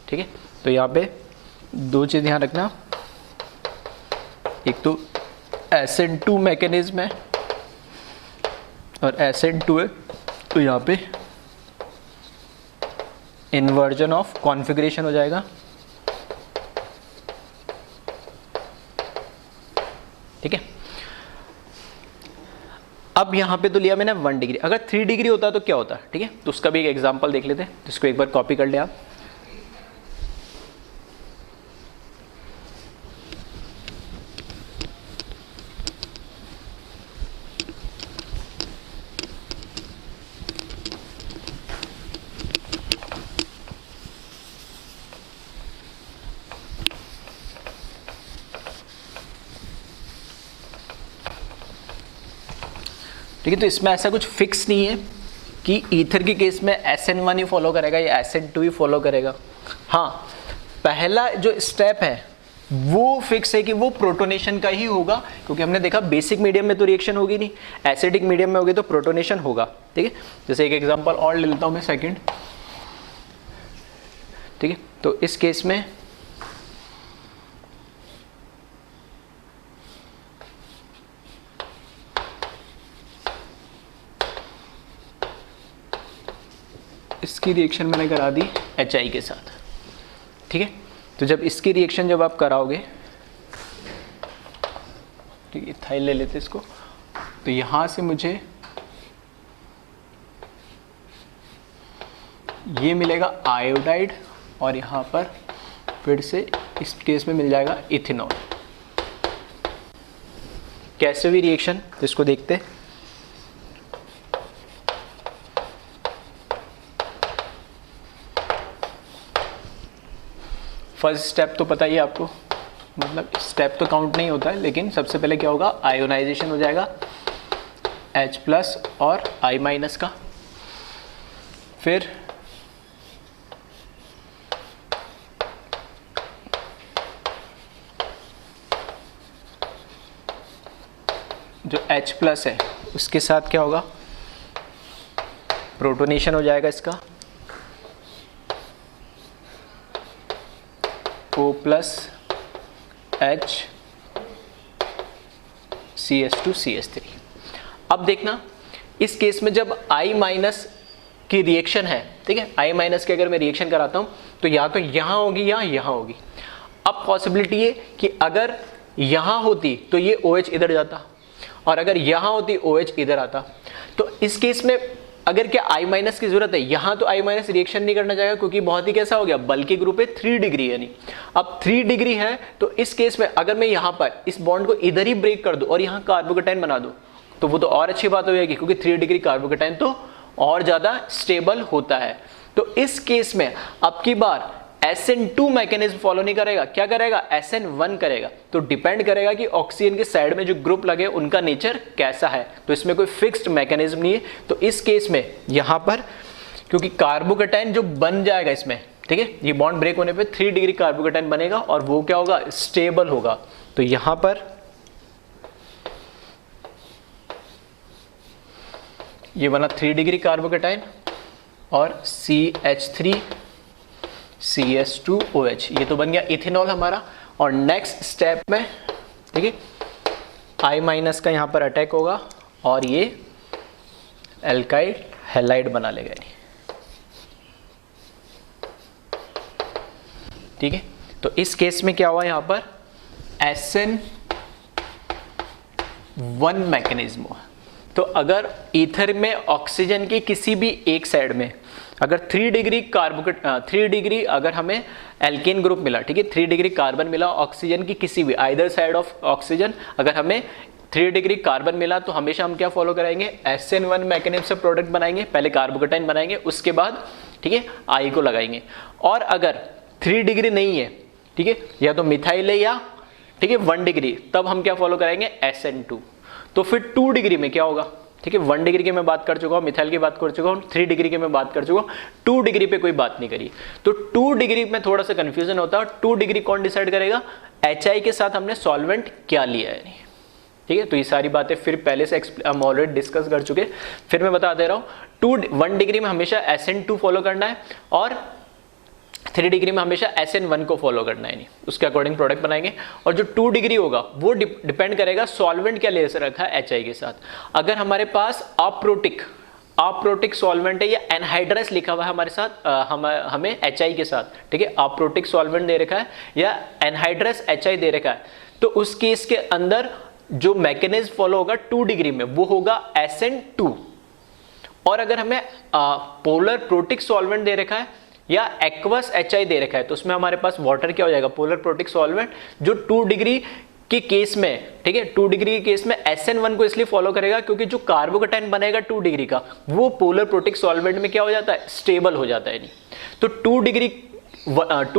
ठीक है, तो यहाँ पे दो चीज ध्यान रखना, एक तो SN2 मैकेनिज्म है और SN2 है, तो यहाँ पे इन्वर्जन ऑफ कॉन्फ़िगरेशन हो जाएगा। ठीक है, अब यहां पे तो लिया मैंने 1 डिग्री, अगर 3 डिग्री होता तो क्या होता, ठीक है, तो उसका भी एक एग्जांपल देख लेते हैं, जिसको एक बार कॉपी कर ले आप। ठीक है, तो इसमें ऐसा कुछ फिक्स नहीं है कि ईथर के केस में SN1 ही फॉलो करेगा या SN2 ही फॉलो करेगा। हाँ, पहला जो स्टेप है वो फिक्स है कि वो प्रोटोनेशन का ही होगा, क्योंकि हमने देखा बेसिक मीडियम में तो रिएक्शन होगी नहीं, एसिडिक मीडियम में होगी तो प्रोटोनेशन होगा। ठीक है, जैसे एक एग्जांपल और ले लेता हूँ मैं सेकंड। ठीक है, तो इस केस में इसकी रिएक्शन मैंने करा दी HI के साथ। ठीक है, तो जब इसकी रिएक्शन जब आप कराओगे, ठीक है, इथाइल ले लेते इसको, तो यहां से मुझे ये मिलेगा आयोडाइड, और यहां पर फिर से इस केस में मिल जाएगा इथेनॉल। कैसे हुई रिएक्शन, इसको देखते। फर्स्ट स्टेप तो पता ही है आपको, मतलब स्टेप तो काउंट नहीं होता है, लेकिन सबसे पहले क्या होगा, आयोनाइजेशन हो जाएगा H+ और I- का। फिर जो H+ है उसके साथ क्या होगा, प्रोटोनेशन हो जाएगा इसका, O+ H CH2 CH3। अब देखना इस केस में जब I माइनस की रिएक्शन है, ठीक है, I माइनस की अगर मैं रिएक्शन कराता हूँ तो या तो यहाँ होगी या यहाँ होगी। अब पॉसिबिलिटी है कि अगर यहाँ होती तो ये OH इधर जाता, और अगर यहाँ होती OH इधर आता। तो इस केस में अगर क्या I माइनस की जरूरत है, यहाँ तो I माइनस रिएक्शन नहीं करना चाहेगा क्योंकि बहुत ही कैसा हो गया, बल्कि ग्रुप है 3 डिग्री, यानी अब 3 डिग्री है। तो इस केस में अगर मैं यहाँ पर इस बॉन्ड को इधर ही ब्रेक कर दूं और यहाँ कार्बोकेटाइन बना दूं तो वो तो और अच्छी बात हो जाएगी, क्योंकि 3 डिग्री कार्बोकेटाइन तो और ज़्यादा स्टेबल होता है। तो इस केस में अब की बार SN2 मैकेनिज्म फॉलो नहीं करेगा, क्या करेगा, SN1 करेगा। तो डिपेंड करेगा कि ऑक्सीजन के साइड में जो ग्रुप लगे उनका नेचर कैसा है, तो इसमें कोई फिक्स्ड मैकेनिज्म नहीं है। तो इस केस में यहाँ पर क्योंकि कार्बोकेटाइन जो बन जाएगा इसमें, ठीक है, ये बॉन्ड ब्रेक होने पे 3 डिग्री कार्बोकेटाइन बनेगा और वो क्या होगा, स्टेबल होगा। तो यहाँ पर ये बना 3 डिग्री कार्बोकेटाइन और CH3 CS2OH, ये तो बन गया इथेनॉल हमारा। और नेक्स्ट स्टेप में, ठीक है, I माइनस का यहाँ पर अटैक होगा और ये एल्काइल हैलाइड बना लेगा, ठीक है। तो इस केस में क्या हुआ, यहाँ पर SN1 मैकेनिज्म हुआ। तो अगर ईथर में ऑक्सीजन की किसी भी एक साइड में अगर 3 डिग्री 3 डिग्री अगर हमें एल्केन ग्रुप मिला, ठीक है, 3 डिग्री कार्बन मिला ऑक्सीजन की किसी भी आइदर साइड ऑफ ऑक्सीजन, अगर हमें 3 डिग्री कार्बन मिला तो हमेशा हम क्या फॉलो कराएंगे, SN1 मैकेनिज्म से प्रोडक्ट बनाएंगे, पहले कार्बोकेटाइन बनाएंगे, उसके बाद, ठीक है, I को लगाएंगे। और अगर 3 डिग्री नहीं है, ठीक है, या तो मिथाइल है या, ठीक है, 1 डिग्री, तब हम क्या फॉलो कराएंगे, SN2। तो फिर 2 डिग्री में क्या होगा, ठीक है, 1 डिग्री की मैं बात कर चुका हूँ, मिथाइल की बात कर चुका हूँ, 3 डिग्री की मैं बात कर चुका हूँ, 2 डिग्री पे कोई बात नहीं करी। तो 2 डिग्री में थोड़ा सा कंफ्यूजन होता है। 2 डिग्री कौन डिसाइड करेगा, HI के साथ हमने सॉल्वेंट क्या लिया है, ठीक है। तो ये सारी बातें फिर पहले से हम ऑलरेडी डिस्कस कर चुके, फिर मैं बता दे रहा हूँ। 1 डिग्री में हमेशा SN2 फॉलो करना है और 3 डिग्री में हमेशा SN1 को फॉलो करना है, नहीं उसके अकॉर्डिंग प्रोडक्ट बनाएंगे। और जो 2 डिग्री होगा वो डिपेंड करेगा सॉल्वेंट क्या ले रखा है HI के साथ। अगर हमारे पास अप्रोटिक सॉल्वेंट है या एनहाइड्रस लिखा हुआ है हमारे साथ, हमें HI के साथ, ठीक है, अप्रोटिक सॉल्वेंट दे रखा है या एनहाइड्रस HI दे रखा है, तो उस केस के अंदर जो मैकेनिज्म फॉलो होगा 2 डिग्री में वो होगा SN2। और अगर हमें पोलर प्रोटिक सॉल्वेंट दे रखा है या एक्वस HI दे रखा है तो उसमें हमारे पास वाटर क्या हो जाएगा, पोलर प्रोटिक सॉल्वेंट, जो 2 डिग्री के केस में, ठीक है, 2 डिग्री के केस में SN1 को इसलिए फॉलो करेगा क्योंकि जो कार्बोकेटाइन बनेगा 2 डिग्री का वो पोलर प्रोटिक सॉल्वेंट में क्या हो जाता है, स्टेबल हो जाता है। नहीं तो 2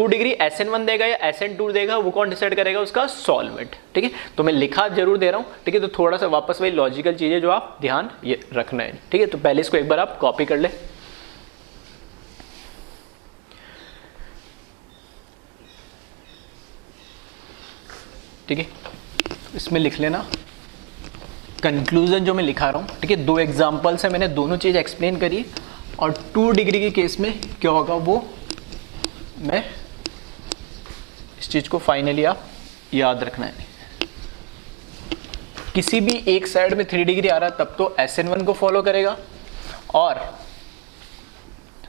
डिग्री SN1 देगा या SN2 देगा, वो कौन डिसाइड करेगा, उसका सॉल्वेंट, ठीक है। तो मैं लिखा जरूर दे रहा हूँ, ठीक है। तो थोड़ा सा वापस वही लॉजिकल चीजें जो आप ध्यान ये रखना है, ठीक है। तो पहले इसको एक बार आप कॉपी कर ले, ठीक है। इसमें लिख लेना कंक्लूजन जो मैं लिखा रहा हूँ, ठीक है। 2 एग्जांपल से मैंने दोनों चीज़ एक्सप्लेन करी और 2 डिग्री के केस में क्या होगा वो मैं इस चीज़ को फाइनली आप याद रखना है। किसी भी एक साइड में 3 डिग्री आ रहा है तब तो SN1 को फॉलो करेगा, और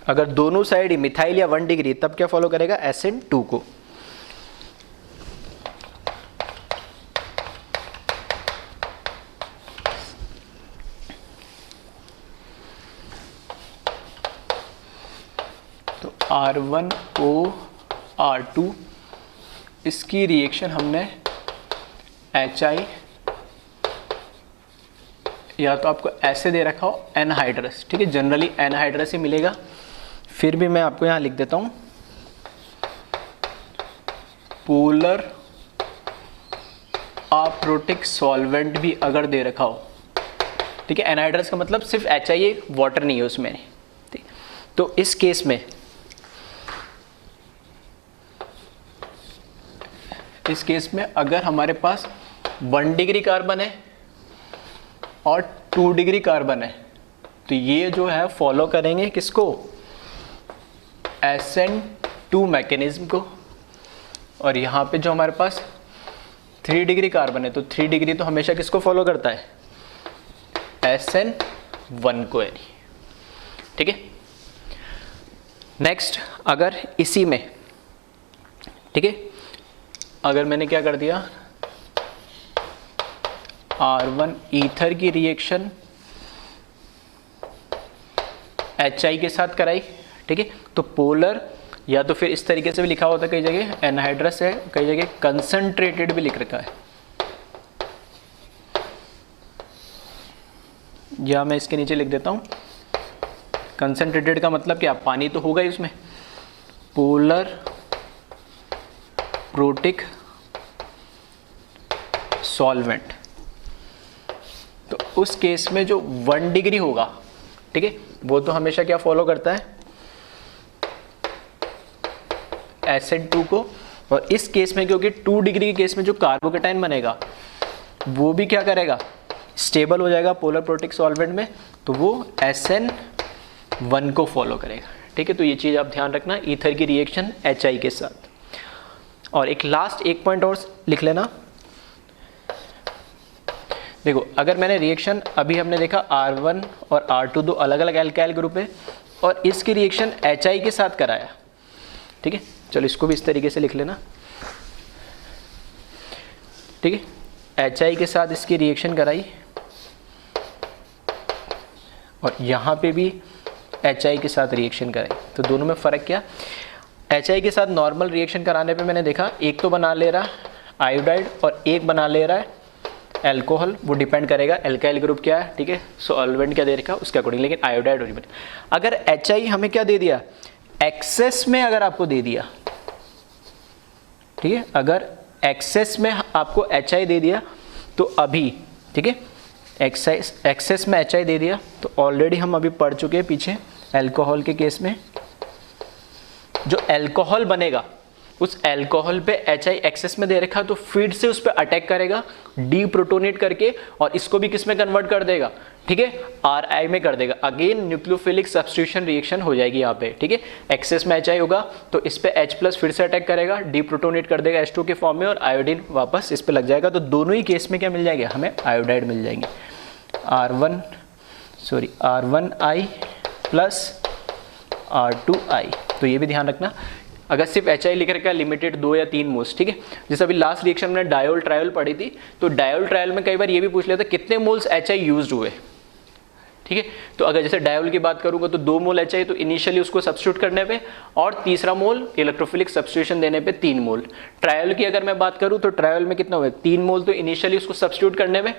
अगर दोनों साइड ही मिथाइल या 1 डिग्री तब क्या फॉलो करेगा, SN2 को। तो R1OR2 इसकी रिएक्शन हमने HI या तो आपको ऐसे दे रखा हो एनहाइड्रस, ठीक है, जनरली एनहाइड्रस ही मिलेगा। फिर भी मैं आपको यहाँ लिख देता हूँ पोलर अप्रोटिक सॉल्वेंट भी अगर दे रखा हो, ठीक है, एनहाइड्रस का मतलब सिर्फ HI है, वाटर नहीं है उसमें, ठीक। तो इस केस में अगर हमारे पास 1 डिग्री कार्बन है और 2 डिग्री कार्बन है तो ये जो है फॉलो करेंगे किसको, SN2 मैकेनिज्म को। और यहाँ पे जो हमारे पास 3 डिग्री कार्बन है तो 3 डिग्री तो हमेशा किसको फॉलो करता है, SN1 1 को यानी, ठीक है। नेक्स्ट अगर इसी में, ठीक है, अगर मैंने क्या कर दिया, R1 ईथर की रिएक्शन HI के साथ कराई, ठीक है, तो पोलर, या तो फिर इस तरीके से भी लिखा होता है कई जगह एनहाइड्रस है, कई जगह कंसंट्रेटेड भी लिख रखा है, या मैं इसके नीचे लिख देता हूं कंसंट्रेटेड का मतलब क्या, पानी तो होगा ही उसमें, पोलर प्रोटिक सॉल्वेंट। तो उस केस में जो 1 डिग्री होगा, ठीक है, वो तो हमेशा क्या फॉलो करता है, SN2 को। और इस केस में क्योंकि 2 डिग्री के केस में जो कार्बोकेटाइन बनेगा वो भी क्या करेगा, स्टेबल हो जाएगा पोलर प्रोटिक सॉल्वेंट में, तो वो SN1 को फॉलो करेगा, ठीक है। तो ये चीज़ आप ध्यान रखना, ईथर की रिएक्शन HI के साथ। और एक लास्ट एक पॉइंट और लिख लेना, देखो अगर मैंने रिएक्शन अभी हमने देखा R1 और R2 दो अलग अलग एल्काइल ग्रुप है, और इसकी रिएक्शन HI के साथ कराया, ठीक है, चलो इसको भी इस तरीके से लिख लेना, ठीक है, HI के साथ इसकी रिएक्शन कराई, और यहाँ पे भी HI के साथ रिएक्शन कराई। तो दोनों में फ़र्क क्या, HI के साथ नॉर्मल रिएक्शन कराने पे मैंने देखा एक तो बना ले रहा है आयोडाइड और एक बना ले रहा है एल्कोहल, वो डिपेंड करेगा एल्काइल ग्रुप क्या है, ठीक है, सॉल्वेंट क्या दे रखा उसके अकॉर्डिंग, लेकिन आयोडाइड और अगर HI हमें क्या दे दिया, एक्सेस में अगर आपको दे दिया, ठीक है, अगर एक्सेस में आपको HI दे दिया तो अभी, ठीक है, एक्सेस में HI दे दिया तो ऑलरेडी हम अभी पढ़ चुके हैं पीछे एल्कोहल के केस में, जो एल्कोहल बनेगा उस एल्कोहल पे HI एक्सेस में दे रखा तो फिर से उस पर अटैक करेगा डीप्रोटोनेट करके, और इसको भी किस में कन्वर्ट कर देगा, ठीक है, RI में कर देगा। अगेन न्यूक्लियोफिलिक सब्स्टिट्यूशन रिएक्शन हो जाएगी यहाँ पे, ठीक है, एक्सेस में HI होगा तो इस पे H+ फिर से अटैक करेगा, डीप्रोटोनेट कर देगा H2 के फॉर्म में, और आयोडीन वापस इस पे लग जाएगा। तो दोनों ही केस में क्या मिल जाएगा, हमें आयोडाइड मिल जाएंगे, R1I प्लस R2I। तो ये भी ध्यान रखना, अगर सिर्फ HI लिख रखा है लिमिटेड 2 या 3 मोल्स, ठीक है, जैसे अभी लास्ट रिएक्शन में डायोल ट्रायल पढ़ी थी, तो डायोल ट्रायल में कई बार ये भी पूछ लेता कितने मोल्स HI यूज्ड हुए, ठीक है। तो अगर जैसे डायोल की बात करूंगा तो 2 मोल HI तो इनिशियली उसको सब्स्टिट्यूट करने पे, और तीसरा मोल इलेक्ट्रोफिलिक सब्स्टिट्यूशन देने पे 3 मोल। ट्रायल की अगर मैं बात करूं तो ट्रायल में कितना हुआ, 3 मोल तो इनिशियली उसको सब्स्टिट्यूट करने में,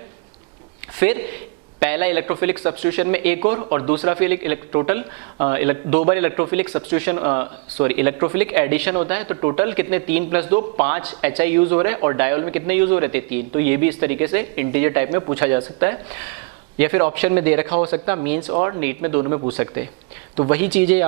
फिर पहला इलेक्ट्रोफिलिक सब्स्टिट्यूशन में एक और दूसरा फिर टोटल 2 बार इलेक्ट्रोफिलिक सब्स्टिट्यूशन इलेक्ट्रोफिलिक एडिशन होता है, तो टोटल कितने 3 + 2 5 HI यूज हो रहे हैं, और डायोल में कितने यूज हो रहे थे 3। तो ये भी इस तरीके से इंटीजर टाइप में पूछा जा सकता है, या फिर ऑप्शन में दे रखा हो सकता है, मीन्स और नीट में दोनों में पूछ सकते हैं। तो वही चीज़ है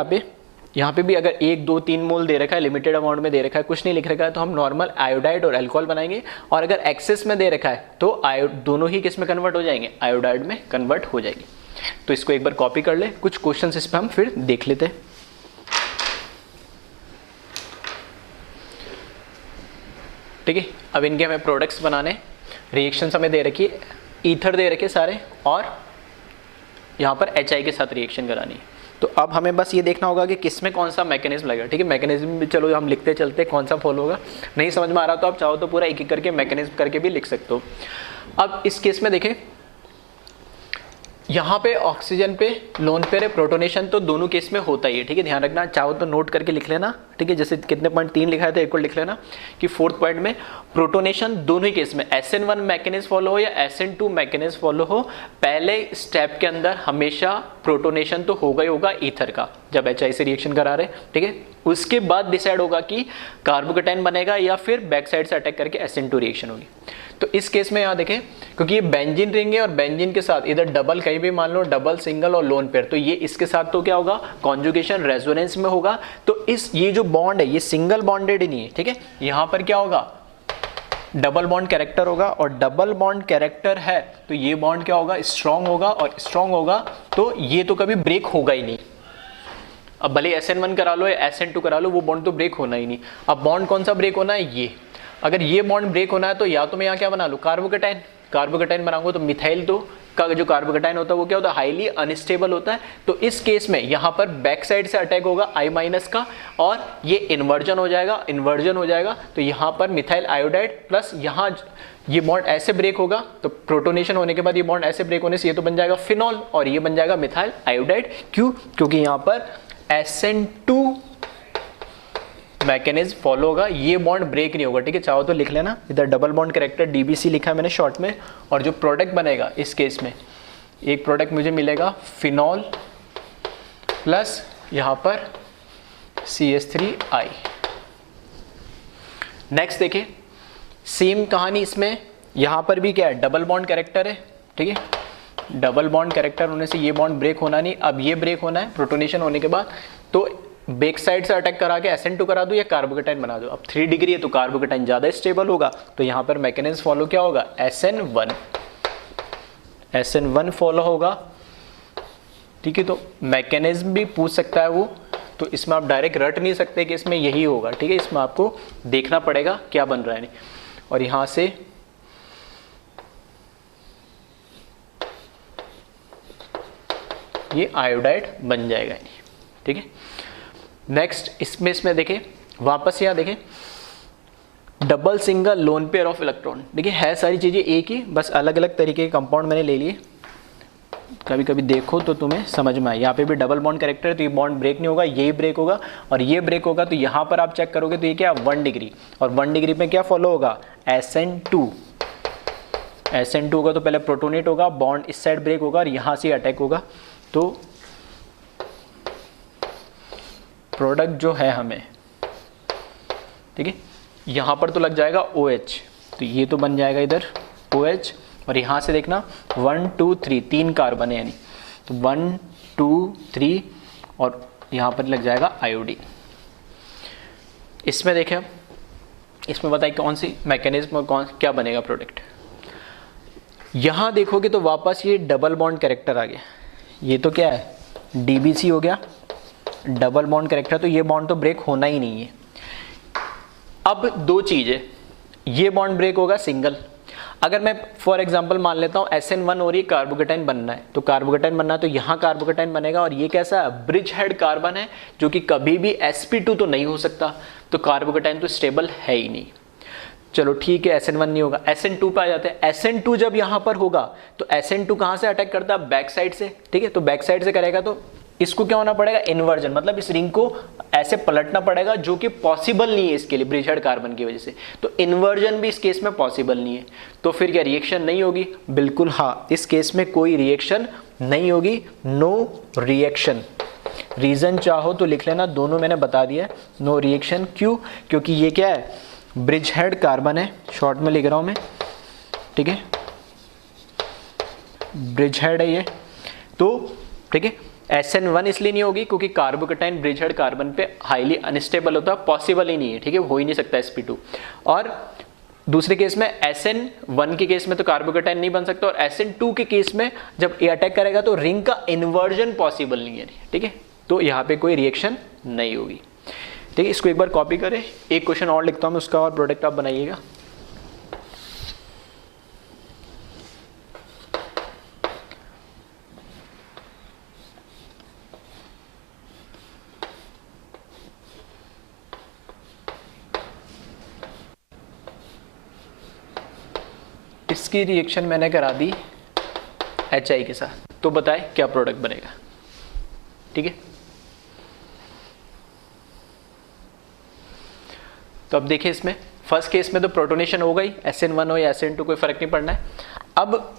यहाँ पे भी अगर 1, 2, 3 मोल दे रखा है, लिमिटेड अमाउंट में दे रखा है, कुछ नहीं लिख रखा है, तो हम नॉर्मल आयोडाइड और अल्कोहल बनाएंगे, और अगर एक्सेस में दे रखा है तो दोनों ही किस में कन्वर्ट हो जाएंगे, आयोडाइड में कन्वर्ट हो जाएंगे। तो इसको एक बार कॉपी कर ले, कुछ क्वेश्चंस इस पर हम फिर देख लेते हैं। ठीक है, अब इनके हमें प्रोडक्ट्स बनाने, रिएक्शंस हमें दे रखी है, ईथर दे रखे सारे, और यहाँ पर HI के साथ रिएक्शन करानी है। तो अब हमें बस ये देखना होगा कि किस में कौन सा मैकेनिज्म लगेगा, ठीक है। मैकेनिज्म भी चलो हम लिखते चलते कौन सा फॉलो होगा, नहीं समझ में आ रहा तो आप चाहो तो पूरा एक एक करके मैकेनिज्म करके भी लिख सकते हो। अब इस केस में देखें, यहाँ पे ऑक्सीजन पे लोन पेयर है, प्रोटोनेशन तो दोनों केस में होता ही है, ठीक है, ध्यान रखना, चाहो तो नोट करके लिख लेना, ठीक है, जैसे कितने पॉइंट 3 लिखा है तो एक को लिख लेना कि 4th पॉइंट में प्रोटोनेशन दोनों ही केस में SN1 मैकेनिज्म फॉलो हो या SN2 मैकेनिज्म फॉलो हो, पहले स्टेप के अंदर हमेशा प्रोटोनेशन तो होगा ही होगा ईथर का, जब HI से रिएक्शन करा रहे, ठीक है। उसके बाद डिसाइड होगा कि कार्बोकेटाइन बनेगा या फिर बैक साइड से अटैक करके SN2 रिएक्शन होगी। तो इस केस में यहाँ देखें, क्योंकि ये बेंजीन रिंग है और बेंजीन के साथ इधर डबल, कहीं भी मान लो डबल, सिंगल और लोन पेयर, तो ये इसके साथ तो क्या होगा, कॉन्जुगेशन रेजोनेंस में होगा। तो ये जो बॉन्ड है ये सिंगल बॉन्डेड नहीं है, ठीक है, यहाँ पर क्या होगा, डबल बॉन्ड कैरेक्टर होगा, और डबल बॉन्ड कैरेक्टर है तो ये बॉन्ड क्या होगा, स्ट्रांग होगा, और स्ट्रांग होगा तो ये तो कभी ब्रेक होगा ही नहीं। अब भले SN1 करा लो या SN2 करा लो, वो बॉन्ड तो ब्रेक होना ही नहीं। अब बॉन्ड कौन सा ब्रेक होना है, ये, अगर ये बॉन्ड ब्रेक होना है तो या तो मैं यहाँ क्या बना लूँ, कार्बोकेटाइन बनाऊंगा तो मिथाइल तो का जो कार्बोकेटाइन होता है वो क्या होता है, हाईली अनस्टेबल होता है। तो इस केस में यहाँ पर बैक साइड से अटैक होगा I- का, और ये इन्वर्जन हो जाएगा, तो यहाँ पर मिथाइल आयोडाइड प्लस यहाँ ये बॉन्ड ऐसे ब्रेक होगा, तो प्रोटोनेशन होने के बाद ये बॉन्ड ऐसे ब्रेक होने से ये तो बन जाएगा फिनॉल और ये बन जाएगा मिथाइल आयोडाइड। क्यों? क्योंकि यहाँ पर SN2 मैकेनिज्म फॉलो होगा, ये बॉन्ड ब्रेक नहीं होगा। ठीक है, चाहो तो लिख लेना, इधर डबल बॉन्ड कैरेक्टर DBC लिखा है मैंने शॉर्ट में। और जो प्रोडक्ट बनेगा इस केस में, एक प्रोडक्ट मुझे मिलेगा फिनॉल प्लस यहाँ पर CH3I। नेक्स्ट देखिए, सेम कहानी इसमें, यहाँ पर भी क्या है, डबल बॉन्ड कैरेक्टर है। ठीक है, डबल बॉन्ड कैरेक्टर होने से ये बॉन्ड ब्रेक होना नहीं, अब ये ब्रेक होना है प्रोटोनेशन होने के बाद। तो बैक साइड से अटैक करा के SN2 करा दो या कार्बोकेटाइन बना दो। अब 3 डिग्री है तो कार्बोकेटाइन ज़्यादा स्टेबल होगा, तो यहाँ पर मैकेनिज्म फॉलो क्या होगा, SN1 फॉलो होगा। ठीक है, तो मैकेनिज्म भी पूछ सकता है वो, तो इसमें आप डायरेक्ट रट नहीं सकते कि इसमें यही होगा। ठीक है, इसमें आपको देखना पड़ेगा क्या बन रहा है नहीं, और यहाँ से ये आयोडाइड बन जाएगा। ठीक है, नेक्स्ट इसमें देखें, वापस यहाँ देखें, double single lone pair of electron. देखिए है सारी चीज़ें एक ही, बस अलग अलग तरीके के कंपाउंड मैंने ले लिए। कभी कभी देखो तो तुम्हें समझ में आए। यहाँ पे भी डबल बॉन्ड कैरेक्टर है तो ये बॉन्ड ब्रेक नहीं होगा, यही ब्रेक होगा और ये ब्रेक होगा। तो यहाँ पर आप चेक करोगे तो ये क्या 1 डिग्री, और 1 डिग्री में क्या फॉलो होगा, SN2 होगा। तो पहले प्रोटोनेट होगा, बॉन्ड इस साइड ब्रेक होगा और यहाँ से अटैक होगा। तो प्रोडक्ट जो है हमें, ठीक है, यहाँ पर तो लग जाएगा OH, तो ये तो बन जाएगा इधर OH, और यहाँ से देखना 1 2 3 3 कार्बन है, यानी तो 1 2 3 और यहाँ पर लग जाएगा आयोडीन। इसमें देखें, इसमें बताइए कौन सी मैकेनिज्म और कौन क्या बनेगा प्रोडक्ट। यहाँ देखोगे तो वापस ये डबल बॉन्ड कैरेक्टर आ गया। ये तो क्या है, DBC हो गया, डबल बॉन्ड कैरेक्टर, तो ये बॉन्ड तो ब्रेक होना ही नहीं है। अब दो चीज़ें, ये बॉन्ड ब्रेक होगा सिंगल। अगर मैं फॉर एग्जांपल मान लेता हूँ SN1 और ये कार्बोकेटाइन बनना है, तो कार्बोकेटाइन बनना है तो यहाँ कार्बोकेटाइन बनेगा, और ये कैसा है, ब्रिज हेड कार्बन है, जो कि कभी भी sp2 तो नहीं हो सकता, तो कार्बोकेटाइन तो स्टेबल है ही नहीं। चलो ठीक है, SN1 नहीं होगा, SN2 पे आ जाते हैं। SN2 जब यहाँ पर होगा तो SN2 कहाँ से अटैक करता है, बैक साइड से। ठीक है, तो बैक साइड से करेगा तो इसको क्या होना पड़ेगा, इन्वर्जन, मतलब इस रिंग को ऐसे पलटना पड़ेगा, जो कि पॉसिबल नहीं है इसके लिए ब्रिज हेड कार्बन की वजह से। तो इन्वर्जन भी इस केस में पॉसिबल नहीं है, तो फिर क्या रिएक्शन नहीं होगी, बिल्कुल हाँ, इस केस में कोई रिएक्शन नहीं होगी, नो रिएक्शन। रीजन चाहो तो लिख लेना, दोनों मैंने बता दिया है, नो रिएक्शन। क्यों? क्योंकि ये क्या है, ब्रिज हेड कार्बन है, शॉर्ट में लिख रहा हूं मैं। ठीक है, ब्रिज हेड है ये, तो ठीक है, SN1 इसलिए नहीं होगी क्योंकि कार्बोकेटाइन ब्रिज हेड कार्बन पे हाईली अनस्टेबल होता है, पॉसिबल ही नहीं है। ठीक है, हो ही नहीं सकता sp2। और दूसरे केस में SN1 के केस में तो कार्बोकेटाइन नहीं बन सकता, और SN2 के केस में जब ये अटैक करेगा तो रिंग का इन्वर्जन पॉसिबल नहीं है। ठीक है, तो यहाँ पे कोई रिएक्शन नहीं होगी। ठीक है, इसको एक बार कॉपी करें, एक क्वेश्चन और लिखता हूँ मैं, उसका और प्रोडक्ट आप बनाइएगा। इसकी रिएक्शन मैंने करा दी HI के साथ, तो बताएं क्या प्रोडक्ट बनेगा। ठीक है, तो अब देखिए, इसमें फर्स्ट केस में तो प्रोटोनेशन हो गई, SN1 हो या SN2 कोई फर्क नहीं पड़ना है। अब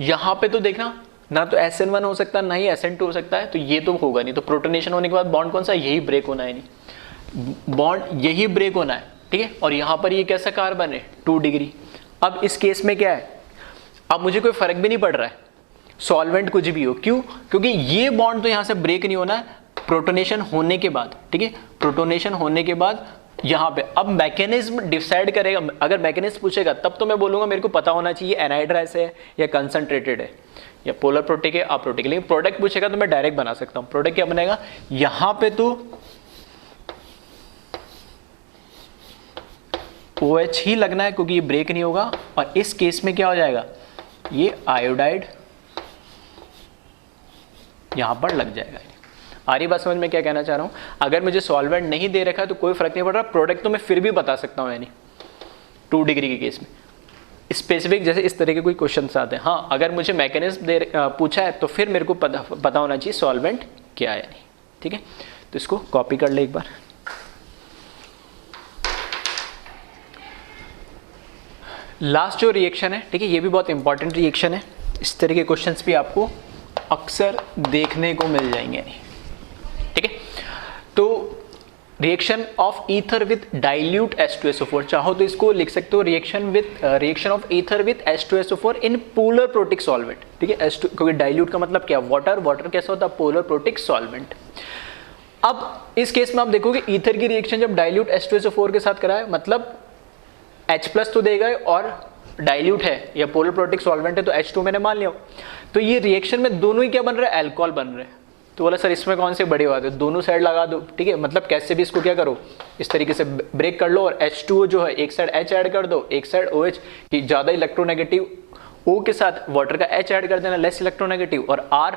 यहाँ पे तो देखना, ना तो SN1 हो सकता है ना ही SN2 हो सकता है, तो ये तो होगा नहीं। तो प्रोटोनेशन होने के बाद बॉन्ड कौन सा, यही ब्रेक होना है, नहीं बॉन्ड यही ब्रेक होना है। ठीक है, और यहाँ पर ये कैसा कार्बन है, 2 डिग्री। अब इस केस में क्या है, अब मुझे कोई फर्क भी नहीं पड़ रहा है सॉल्वेंट कुछ भी हो। क्यों? क्योंकि ये बॉन्ड तो यहाँ से ब्रेक नहीं होना है प्रोटोनेशन होने के बाद। ठीक है, प्रोटोनेशन होने के बाद यहाँ पे अब मैकेनिज्म डिसाइड करेगा। अगर मैकेनिज्म पूछेगा तब तो मैं बोलूंगा मेरे को पता होना चाहिए एनहाइड्राइज है या कंसंट्रेटेड है या पोलर प्रोटिक है अप्रोटिक, लेकिन प्रोडक्ट पूछेगा तो मैं डायरेक्ट बना सकता हूँ। प्रोडक्ट क्या बनेगा, यहाँ पे तो OH ही लगना है क्योंकि ये ब्रेक नहीं होगा, और इस केस में क्या हो जाएगा, ये आयोडाइड यहाँ पर लग जाएगा। आ रही बात समझ में क्या कहना चाह रहा हूँ? अगर मुझे सॉल्वेंट नहीं दे रखा है तो कोई फर्क नहीं पड़ रहा, प्रोडक्ट तो मैं फिर भी बता सकता हूँ, यानी 2 डिग्री के केस में स्पेसिफिक जैसे इस तरह के कोई क्वेश्चन आते हैं। हाँ, अगर मुझे मैकेनिज्म पूछा है तो फिर मेरे को पता होना चाहिए सॉल्वेंट क्या है यानी। ठीक है, तो इसको कॉपी कर ले एक बार। लास्ट जो रिएक्शन है, ठीक है, ये भी बहुत इंपॉर्टेंट रिएक्शन है। इस तरह के क्वेश्चंस भी आपको अक्सर देखने को मिल जाएंगे। ठीक है, तो reaction of ether with dilute H2SO4, चाहो तो इसको लिख सकते हो reaction of ether with H2SO4 in polar protic solvent. ठीक है, H2, क्योंकि डाइल्यूट का मतलब क्या, वाटर, वाटर कैसा होता है, पोलर प्रोटिक सॉल्वेंट। अब इस केस में आप देखोगे ईथर की रिएक्शन जब डाइल्यूट H2SO4 के साथ कराए, मतलब H+ तो देगा और डाइल्यूट है या पोलर प्रोटिक सॉल्वेंट है तो H2 मैंने मान लिया। तो ये रिएक्शन में दोनों ही क्या बन रहा है, अल्कोहल बन रहे हैं। तो बोला सर इसमें कौन सी बड़ी बात है, दोनों साइड लगा दो। ठीक है, मतलब कैसे भी इसको क्या करो, इस तरीके से ब्रेक कर लो और H2O जो है एक साइड H ऐड कर दो, एक साइड OH की ज़्यादा इलेक्ट्रोनेगेटिव O के साथ वाटर का H ऐड कर देना, लेस इलेक्ट्रोनेगेटिव, और R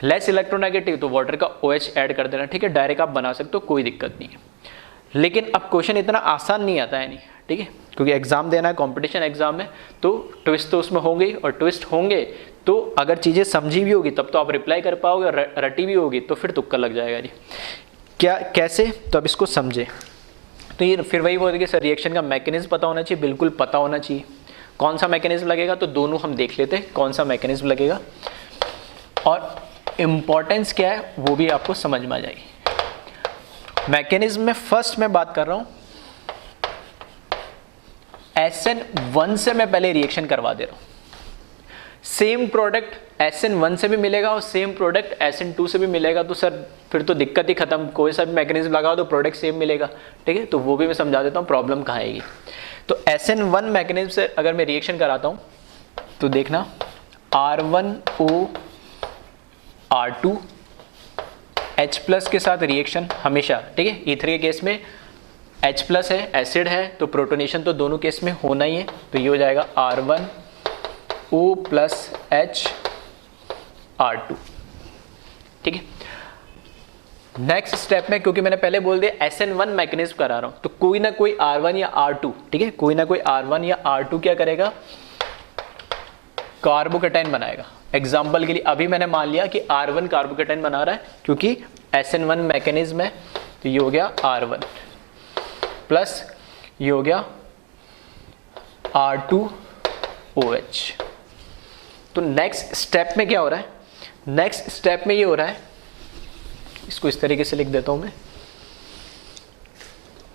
लेस इलेक्ट्रोनेगेटिव तो वाटर का OH ऐड कर देना। ठीक है, डायरेक्ट आप बना सकते हो, कोई दिक्कत नहीं है। लेकिन अब क्वेश्चन इतना आसान नहीं आता है नहीं, ठीक है, क्योंकि एग्जाम देना है, कंपटीशन एग्जाम है, तो ट्विस्ट तो उसमें होंगे, और ट्विस्ट होंगे तो अगर चीज़ें समझी भी होगी तब तो आप रिप्लाई कर पाओगे, रटी भी होगी तो फिर तुक्का लग जाएगा जी। क्या कैसे, तो अब इसको समझे। तो ये फिर वही बोलते कि सर रिएक्शन का मैकेनिज्म पता होना चाहिए, बिल्कुल पता होना चाहिए। कौन सा मैकेनिज्म लगेगा, तो दोनों हम देख लेते हैं कौन सा मैकेनिज्म लगेगा, और इम्पॉर्टेंस क्या है वो भी आपको समझ में आ जाएगी। मैकेनिज्म में फर्स्ट मैं बात कर रहा हूँ SN1 से मैं पहले रिएक्शन करवा दे रहा हूँ। सेम प्रोडक्ट SN1 से भी मिलेगा और सेम प्रोडक्ट SN2 से भी मिलेगा, तो सर फिर तो दिक्कत ही खत्म, कोई सा भी मैकेनिज्म लगाओ तो प्रोडक्ट सेम मिलेगा। ठीक है, तो वो भी मैं समझा देता हूँ प्रॉब्लम कहाँ आएगी। तो SN1 मैकेनिज्म से अगर मैं रिएक्शन कराता हूँ तो देखना R1O R2 H+ के साथ रिएक्शन हमेशा, ठीक है, ईथर के केस में H+ है, एसिड है, तो प्रोटोनेशन तो दोनों केस में होना ही है, तो ये हो जाएगा R1O + H R2। ठीक है, नेक्स्ट स्टेप में क्योंकि मैंने पहले बोल दिया SN1 मैकेनिज्म करा रहा हूं, तो कोई ना कोई R1 या R2, ठीक है, कोई ना कोई R1 या R2 क्या करेगा, कार्बोकेटाइन बनाएगा। एग्जाम्पल के लिए अभी मैंने मान लिया कि R1 कार्बोकेटाइन बना रहा है क्योंकि SN1 मैकेनिज्म है, तो ये हो गया R1 प्लस ये हो गया R2OH। तो नेक्स्ट स्टेप में क्या हो रहा है, नेक्स्ट स्टेप में ये हो रहा है, इसको इस तरीके से लिख देता हूं मैं,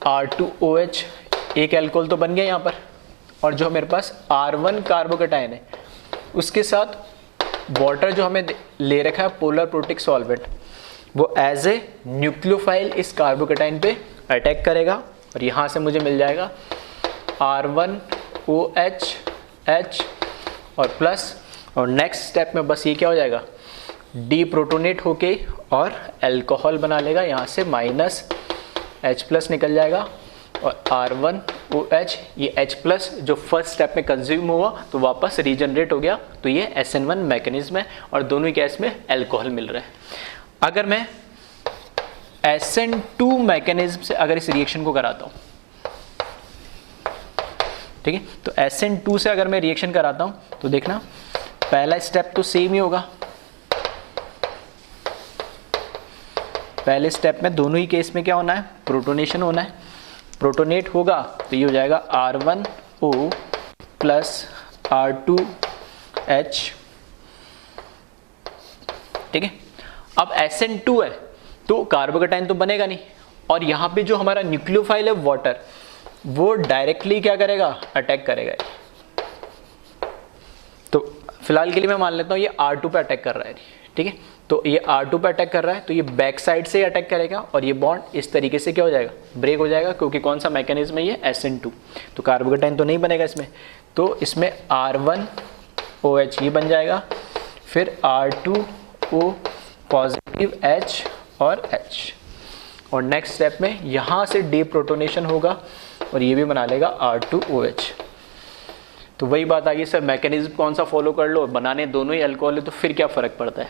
R2OH एक अल्कोहल तो बन गया यहाँ पर, और जो मेरे पास R1 कार्बोकेटाइन है उसके साथ वाटर जो हमें ले रखा है पोलर प्रोटिक सॉल्वेंट, वो एज ए न्यूक्लियोफाइल इस कार्बोकेटाइन पे अटैक करेगा और यहाँ से मुझे मिल जाएगा R1OH H और प्लस, और नेक्स्ट स्टेप में बस ये क्या हो जाएगा, डीप्रोटोनेट होके और अल्कोहल बना लेगा, यहाँ से -H+ निकल जाएगा और R1OH, ये H+ जो फर्स्ट स्टेप में कंज्यूम हुआ तो वापस रीजनरेट हो गया, तो ये SN1 मैकेनिज्म है और दोनों ही केस में अल्कोहल मिल रहा है। अगर मैं SN2 मैकेनिज्म से अगर इस रिएक्शन को कराता हूँ, ठीक है, तो SN2 से अगर मैं रिएक्शन कराता हूँ तो देखना पहला स्टेप तो सेम ही होगा, पहले स्टेप में दोनों ही केस में क्या होना है, प्रोटोनेशन होना है, प्रोटोनेट होगा तो ये हो जाएगा R1O + R2H। ठीक है, अब SN2 है तो कार्बोकेटाइन तो बनेगा नहीं, और यहाँ पे जो हमारा न्यूक्लियोफाइल है वाटर, वो डायरेक्टली क्या करेगा, अटैक करेगा। तो फिलहाल के लिए मैं मान लेता हूँ ये R2 पे अटैक कर रहा है, ठीक है, तो ये R2 पे अटैक कर रहा है तो ये बैक साइड से अटैक करेगा और ये बॉन्ड इस तरीके से क्या हो जाएगा, ब्रेक हो जाएगा, क्योंकि कौन सा मैकेनिज्म है ये, SN2, तो कार्बोकेटाइन तो नहीं बनेगा इसमें, तो इसमें R1OH ये बन जाएगा, फिर R2O पॉजिटिव H और H, और नेक्स्ट स्टेप में यहाँ से डीप्रोटोनेशन होगा और ये भी बना लेगा R2OH। तो वही बात आ गई सर मैकेनिज्म कौन सा फॉलो कर लो, बनाने दोनों ही अल्कोहल है तो फिर क्या फ़र्क पड़ता है।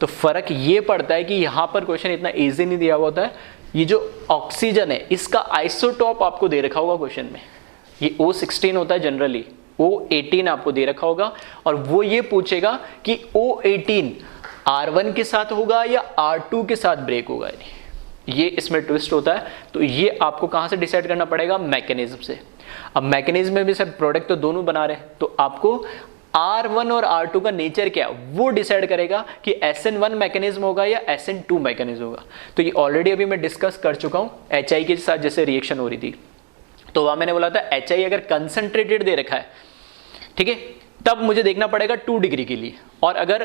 तो फ़र्क ये पड़ता है कि यहाँ पर क्वेश्चन इतना ईजी नहीं दिया हुआ होता है। ये जो ऑक्सीजन है इसका आइसोटॉप आपको दे रखा होगा क्वेश्चन में, ये O16 होता है जनरली, O18 आपको दे रखा होगा और वो ये पूछेगा कि O18 R1 के साथ होगा या R2 के साथ ब्रेक होगा, ये इसमें ट्विस्ट होता है। तो ये आपको कहाँ से डिसाइड करना पड़ेगा, मैकेनिज्म से। अब मैकेनिज्म में भी सर प्रोडक्ट तो दोनों बना रहे हैं, तो आपको R1 और R2 का नेचर क्या वो डिसाइड करेगा कि SN1 मैकेनिज्म होगा या SN2 मैकेनिज्म होगा। तो ये ऑलरेडी अभी मैं डिस्कस कर चुका हूँ, HI के साथ जैसे रिएक्शन हो रही थी तो वहाँ मैंने बोला था HI अगर कंसंट्रेटेड दे रखा है, ठीक है, तब मुझे देखना पड़ेगा 2 डिग्री के लिए, और अगर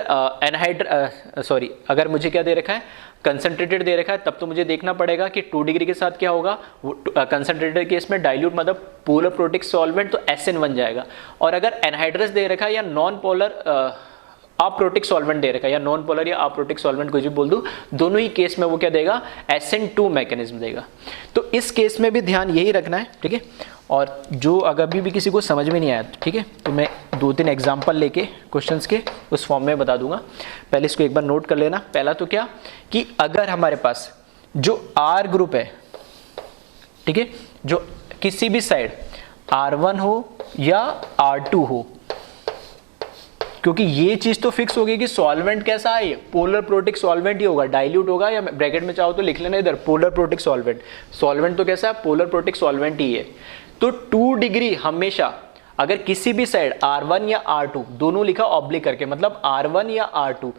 अगर मुझे क्या दे रखा है, कंसंट्रेटेड दे रखा है, तब तो मुझे देखना पड़ेगा कि 2 डिग्री के साथ क्या होगा। कंसंट्रेटेड केस में डाइल्यूट मतलब पोलर प्रोटिक सॉल्वेंट तो SN बन जाएगा, और अगर एनहाइड्रस दे रखा है या नॉन पोलर अप्रोटिक सॉल्वेंट दे रखा है या नॉन पोलर या अप्रोटिक सॉल्वेंट कुछ भी बोल दूं, दोनों ही केस में वो क्या देगा, SN2 मैकेनिज्म देगा। तो इस केस में भी ध्यान यही रखना है, ठीक है। और जो अगर भी किसी को समझ में नहीं आया, ठीक है, तो मैं 2-3 एग्जांपल लेके क्वेश्चंस के उस फॉर्म में बता दूंगा। पहले इसको एक बार नोट कर लेना। पहला तो क्या कि अगर हमारे पास जो R ग्रुप है, ठीक है, जो किसी भी साइड R1 हो या R2 हो, क्योंकि ये चीज तो फिक्स होगी कि सॉल्वेंट कैसा है, पोलर प्रोटिक सॉल्वेंट ही होगा, डाइल्यूट होगा, या ब्रैकेट में चाहो तो लिख लेना इधर पोलर प्रोटिक सॉल्वेंट। सॉल्वेंट तो कैसा है, पोलर प्रोटिक सॉल्वेंट ही है। तो 2 डिग्री हमेशा अगर किसी भी साइड R1 या R2 दोनों लिखा ऑब्लिक करके, मतलब R1 या R2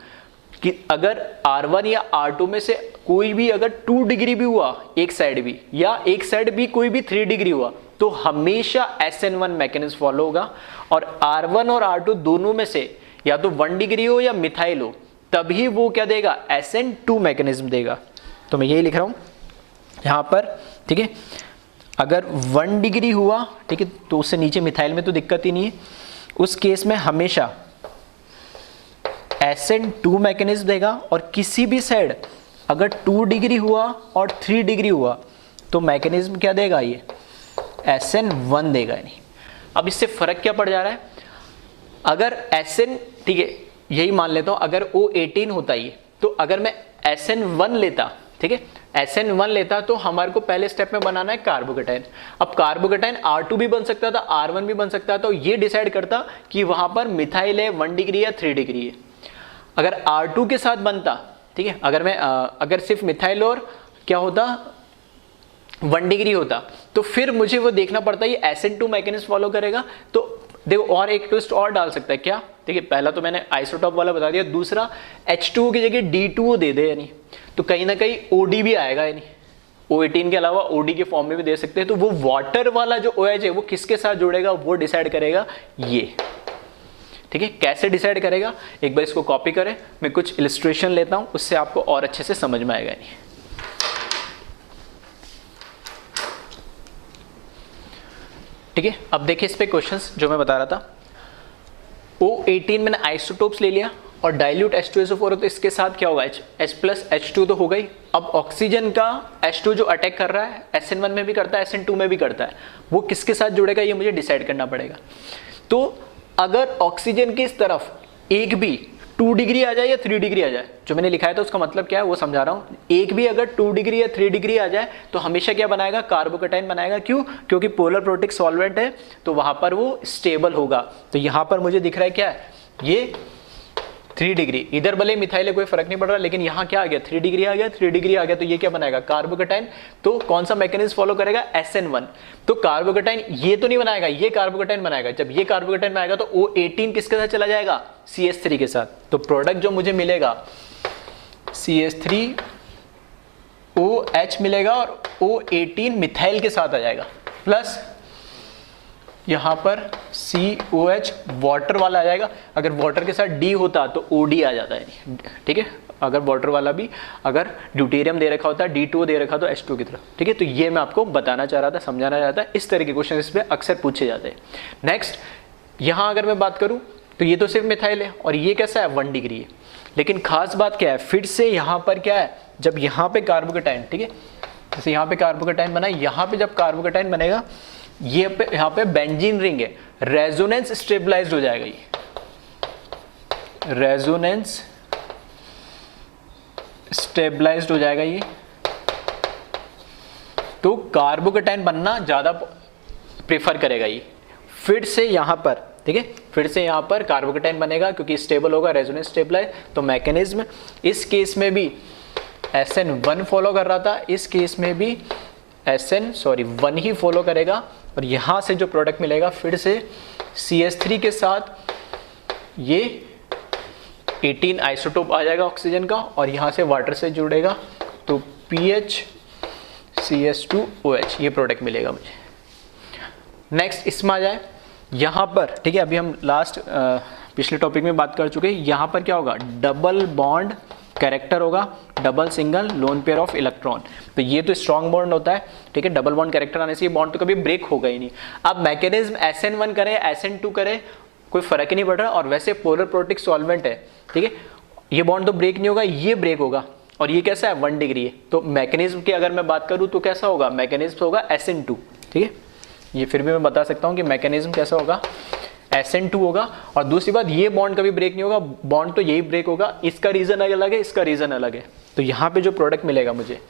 कि अगर R1 या R2 में से कोई भी अगर 2 डिग्री भी हुआ एक साइड भी, या एक साइड भी कोई भी 3 डिग्री हुआ, तो हमेशा SN1 मैकेनिज्म फॉलो होगा। और R1 और R2 दोनों में से या तो 1 डिग्री हो या मिथाइल हो, तभी वो क्या देगा, SN2 मैकेनिज्म देगा। तो मैं यही लिख रहा हूं यहां पर, ठीक है। अगर 1 डिग्री हुआ, ठीक है, तो उससे नीचे मिथाइल में तो दिक्कत ही नहीं है, उस केस में हमेशा SN2 मैकेनिज्म देगा। और किसी भी साइड अगर 2 डिग्री हुआ और 3 डिग्री हुआ तो मैकेनिज्म क्या देगा, ये SN1 देगा। नहीं, अब इससे फर्क क्या पड़ जा रहा है, अगर SN, ठीक है, यही मान लेता हूं अगर O18 होता ये, तो अगर मैं SN1 लेता, ठीक है, SN1 लेता तो हमारे को पहले स्टेप में बनाना है कार्बोकेटाइन। अब कार्बोकेटाइन R2 भी बन सकता था, R1 भी बन सकता था, तो ये डिसाइड करता कि वहां पर मिथाइल है 1 डिग्री या 3 डिग्री है। अगर R2 के साथ बनता, ठीक है, अगर मैं अगर सिर्फ मिथाइल और क्या होता 1 डिग्री होता, तो फिर मुझे वो देखना पड़ता ये SN2 मैकेनिज्म फॉलो करेगा। तो देखो और एक ट्विस्ट और डाल सकता है क्या, ठीक है, पहला तो मैंने आइसोटॉप वाला बता दिया, दूसरा H2O की जगह D2O दे दे, यानी तो कहीं ना कहीं OD भी आएगा, यानी O18 के अलावा OD के फॉर्म में भी दे सकते हैं। तो वो वाटर वाला जो OH है वो किसके साथ जुड़ेगा, वो डिसाइड करेगा ये, ठीक है। कैसे डिसाइड करेगा, एक बार इसको कॉपी करें, मैं कुछ इलस्ट्रेशन लेता हूं, उससे आपको और अच्छे से समझ में आएगा। नहीं, ठीक है, अब देखिए इस पे क्वेश्चंस जो मैं बता रहा था। O18 मैंने आइसोटोप्स ले लिया और डाइल्यूट H2SO4 है, तो इसके साथ क्या होगा, H प्लस H2 तो हो गई। अब ऑक्सीजन का H2 जो अटैक कर रहा है SN1 में भी करता है, SN2 में भी करता है, वो किसके साथ जुड़ेगा ये मुझे डिसाइड करना पड़ेगा। तो अगर ऑक्सीजन की इस तरफ एक भी 2 डिग्री आ जाए या 3 डिग्री आ जाए, जो मैंने लिखा है तो उसका मतलब क्या है वो समझा रहा हूँ। एक भी अगर 2 डिग्री या 3 डिग्री आ जाए तो हमेशा क्या बनाएगा, कार्बोकेटाइन बनाएगा। क्यों, क्योंकि पोलर प्रोटिक सॉल्वेंट है तो वहां पर वो स्टेबल होगा। तो यहां पर मुझे दिख रहा है क्या है, ये 3 डिग्री, इधर भले मिथाइल है कोई फर्क नहीं पड़ रहा, लेकिन यहाँ क्या आ गया, 3 डिग्री आ गया, 3 डिग्री आ गया, तो ये क्या बनाएगा, कार्बोकेटाइन। तो कौन सा मैकेनिज्म फॉलो करेगा, SN1। तो कार्बोकेटाइन ये तो नहीं बनाएगा, ये कार्बोकेटाइन बनाएगा। जब ये कार्बोकेटाइन बनाएगा तो O18 किसके साथ चला जाएगा, CH3 के साथ। तो प्रोडक्ट जो मुझे मिलेगा CH3OH मिलेगा और O18 मिथाइल के साथ आ जाएगा, प्लस यहाँ पर COH वाटर वाला आ जाएगा। अगर वाटर के साथ D होता तो OD आ जाता है, ठीक है। अगर वाटर वाला भी अगर ड्यूटेरियम दे रखा होता, D2O दे रखा तो H2 की तरफ, ठीक है। तो ये मैं आपको बताना चाह रहा था, समझाना चाहता है। इस तरह के क्वेश्चन इस पे अक्सर पूछे जाते हैं। नेक्स्ट, यहाँ अगर मैं बात करूँ तो ये तो सिर्फ मिथाइल है और ये कैसा है, 1 डिग्री है। लेकिन खास बात क्या है, फिर से यहाँ पर क्या है, जब यहाँ पे कार्बोकेटाइन, ठीक है, जैसे यहाँ पे कार्बोकेटाइन बना, यहाँ पे जब कार्बोकेटाइन बनेगा ये यहाँ पे बेंजीन रिंग है, रेजोनेंस स्टेबलाइज्ड हो जाएगा, ये रेजोनेंस स्टेबलाइज्ड हो जाएगा ये, तो कार्बोकेटाइन बनना ज्यादा प्रेफर करेगा ये। फिर से यहां पर, ठीक है, फिर से यहां पर कार्बोकेटाइन बनेगा क्योंकि स्टेबल होगा, रेजोनेंस स्टेबलाइज। तो मैकेनिज्म इस केस में भी SN1 फॉलो कर रहा था, इस केस में भी SN1 ही फॉलो करेगा, और यहां से जो प्रोडक्ट मिलेगा फिर से CH3 के साथ ये 18 आइसोटोप आ जाएगा ऑक्सीजन का, और यहाँ से वाटर से जुड़ेगा, तो PHCH2OH ये प्रोडक्ट मिलेगा मुझे। नेक्स्ट इसमें आ जाए, यहाँ पर, ठीक है, अभी हम लास्ट पिछले टॉपिक में बात कर चुके हैं, यहाँ पर क्या होगा, डबल बॉन्ड कैरेक्टर होगा, double single lone pair of electron. तो ये तो स्ट्रॉन्ग बॉन्ड होता है, ठीक है, डबल बॉन्ड कैरेक्टर आने से ये बॉन्ड तो कभी ब्रेक होगा ही नहीं। अब मैकेनिज्म SN1 करे SN2 करे कोई फर्क ही नहीं पड़ रहा, और वैसे पोलर प्रोटिक सॉल्वेंट है, ठीक है, ये बॉन्ड तो ब्रेक नहीं होगा, ये ब्रेक होगा, और ये कैसा है 1 डिग्री है। तो मैकेनिज्म की अगर मैं बात करूं तो कैसा होगा, मैकेनिज्म होगा SN2, ठीक है, ये फिर भी मैं बता सकता हूं कि मैकेनिज्म कैसा होगा, SN2 होगा। और दूसरी बात, ये बॉन्ड कभी ब्रेक नहीं होगा, बॉन्ड तो यही ब्रेक होगा, इसका रीजन अलग है, इसका रीजन अलग है। तो यहां पे जो प्रोडक्ट मिलेगा मुझे,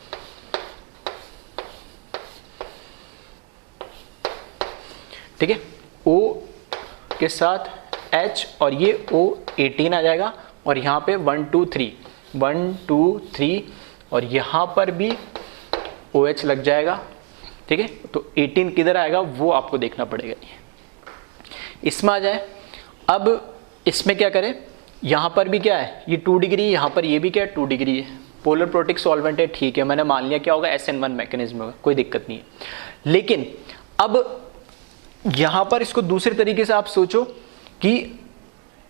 ठीक है, O के साथ H और ये O18 आ जाएगा, और यहाँ पे 1 2 3 और यहाँ पर भी OH लग जाएगा, ठीक है। तो 18 किधर आएगा वो आपको देखना पड़ेगा। इसमें आ जाए, अब इसमें क्या करें, यहाँ पर भी क्या है, ये 2 डिग्री, यहाँ पर ये भी क्या है 2 डिग्री है, पोलर प्रोटिक सॉल्वेंट है, ठीक है, मैंने मान लिया क्या होगा SN1 मैकेनिज्म होगा, कोई दिक्कत नहीं है। लेकिन अब यहाँ पर इसको दूसरे तरीके से आप सोचो कि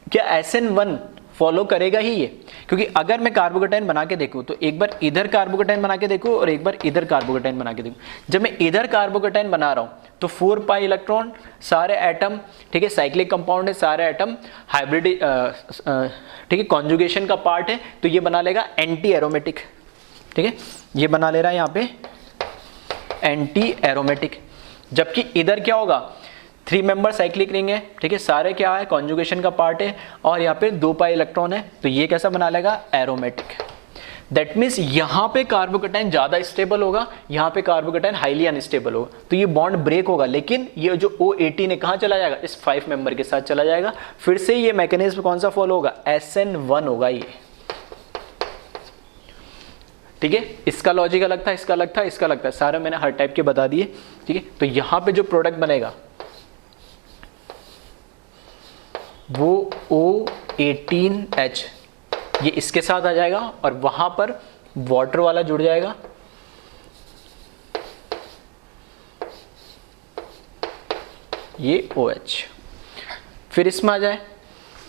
क्या SN1 फॉलो करेगा ही ये, क्योंकि अगर मैं कार्बोकेटाइन बना के देखूं तो एक बार इधर कार्बोकेटाइन बना के देखूं और एक बार इधर कार्बोकेटाइन बना के देखूं। जब मैं इधर कार्बोकेटाइन बना रहा हूं तो 4 पाई इलेक्ट्रॉन, सारे एटम, ठीक है, साइक्लिक कंपाउंड है, सारे एटम हाइब्रिड, ठीक है, कॉन्जुगेशन का पार्ट है, तो ये बना लेगा एंटी एरोमेटिक, ठीक है, ये बना ले रहा है यहाँ पे एंटी एरोमेटिक। जबकि इधर क्या होगा, 3 मेंबर साइक्लिक रिंग है, ठीक है, सारे क्या है कॉन्जुगेशन का पार्ट है, और यहाँ पे 2 पाई इलेक्ट्रॉन है, तो ये कैसा बना लेगा एरोमेटिक। दैट मीन्स यहाँ पे कार्बोकेटाइन ज्यादा स्टेबल होगा, यहाँ पे कार्बोकेटाइन हाईली अनस्टेबल होगा, तो ये बॉन्ड ब्रेक होगा। लेकिन ये जो O18 है कहाँ चला जाएगा, इस 5 मेंबर के साथ चला जाएगा। फिर से ये मैकेनिज्म कौन सा फॉलो होगा, SN1 होगा ये, ठीक है। इसका लॉजिक अलग था, इसका अलग था, इसका अलग था, सारे मैंने हर टाइप के बता दिए, ठीक है। तो यहाँ पे जो प्रोडक्ट बनेगा वो O18H ये इसके साथ आ जाएगा, और वहां पर वाटर वाला जुड़ जाएगा, ये OH। फिर इसमें आ जाए,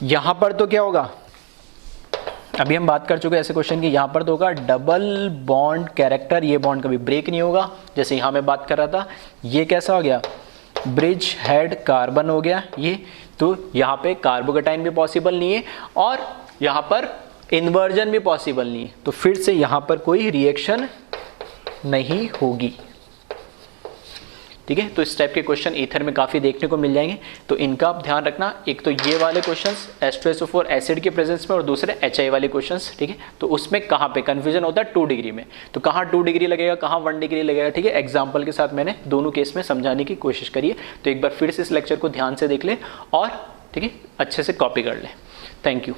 यहां पर तो क्या होगा, अभी हम बात कर चुके हैं ऐसे क्वेश्चन की, यहां पर तो होगा डबल बॉन्ड कैरेक्टर, ये बॉन्ड कभी ब्रेक नहीं होगा, जैसे यहां मैं बात कर रहा था। ये कैसा हो गया, ब्रिज हेड कार्बन हो गया ये, तो यहाँ पे कार्बोकेटाइन भी पॉसिबल नहीं है, और यहाँ पर इन्वर्जन भी पॉसिबल नहीं है, तो फिर से यहाँ पर कोई रिएक्शन नहीं होगी, ठीक है। तो इस टाइप के क्वेश्चन ईथर में काफ़ी देखने को मिल जाएंगे, तो इनका आप ध्यान रखना। एक तो ये वाले क्वेश्चंस H2SO4 एसिड के प्रेजेंस में, और दूसरे HI वाले क्वेश्चंस, ठीक है। तो उसमें कहाँ पे कन्फ्यूजन होता है 2 डिग्री में, तो कहाँ 2 डिग्री लगेगा, कहाँ 1 डिग्री लगेगा, ठीक है। एग्जाम्पल के साथ मैंने दोनों केस में समझाने की कोशिश करी है, तो एक बार फिर से इस लेक्चर को ध्यान से देख ले, और ठीक है अच्छे से कॉपी कर ले। Thank you.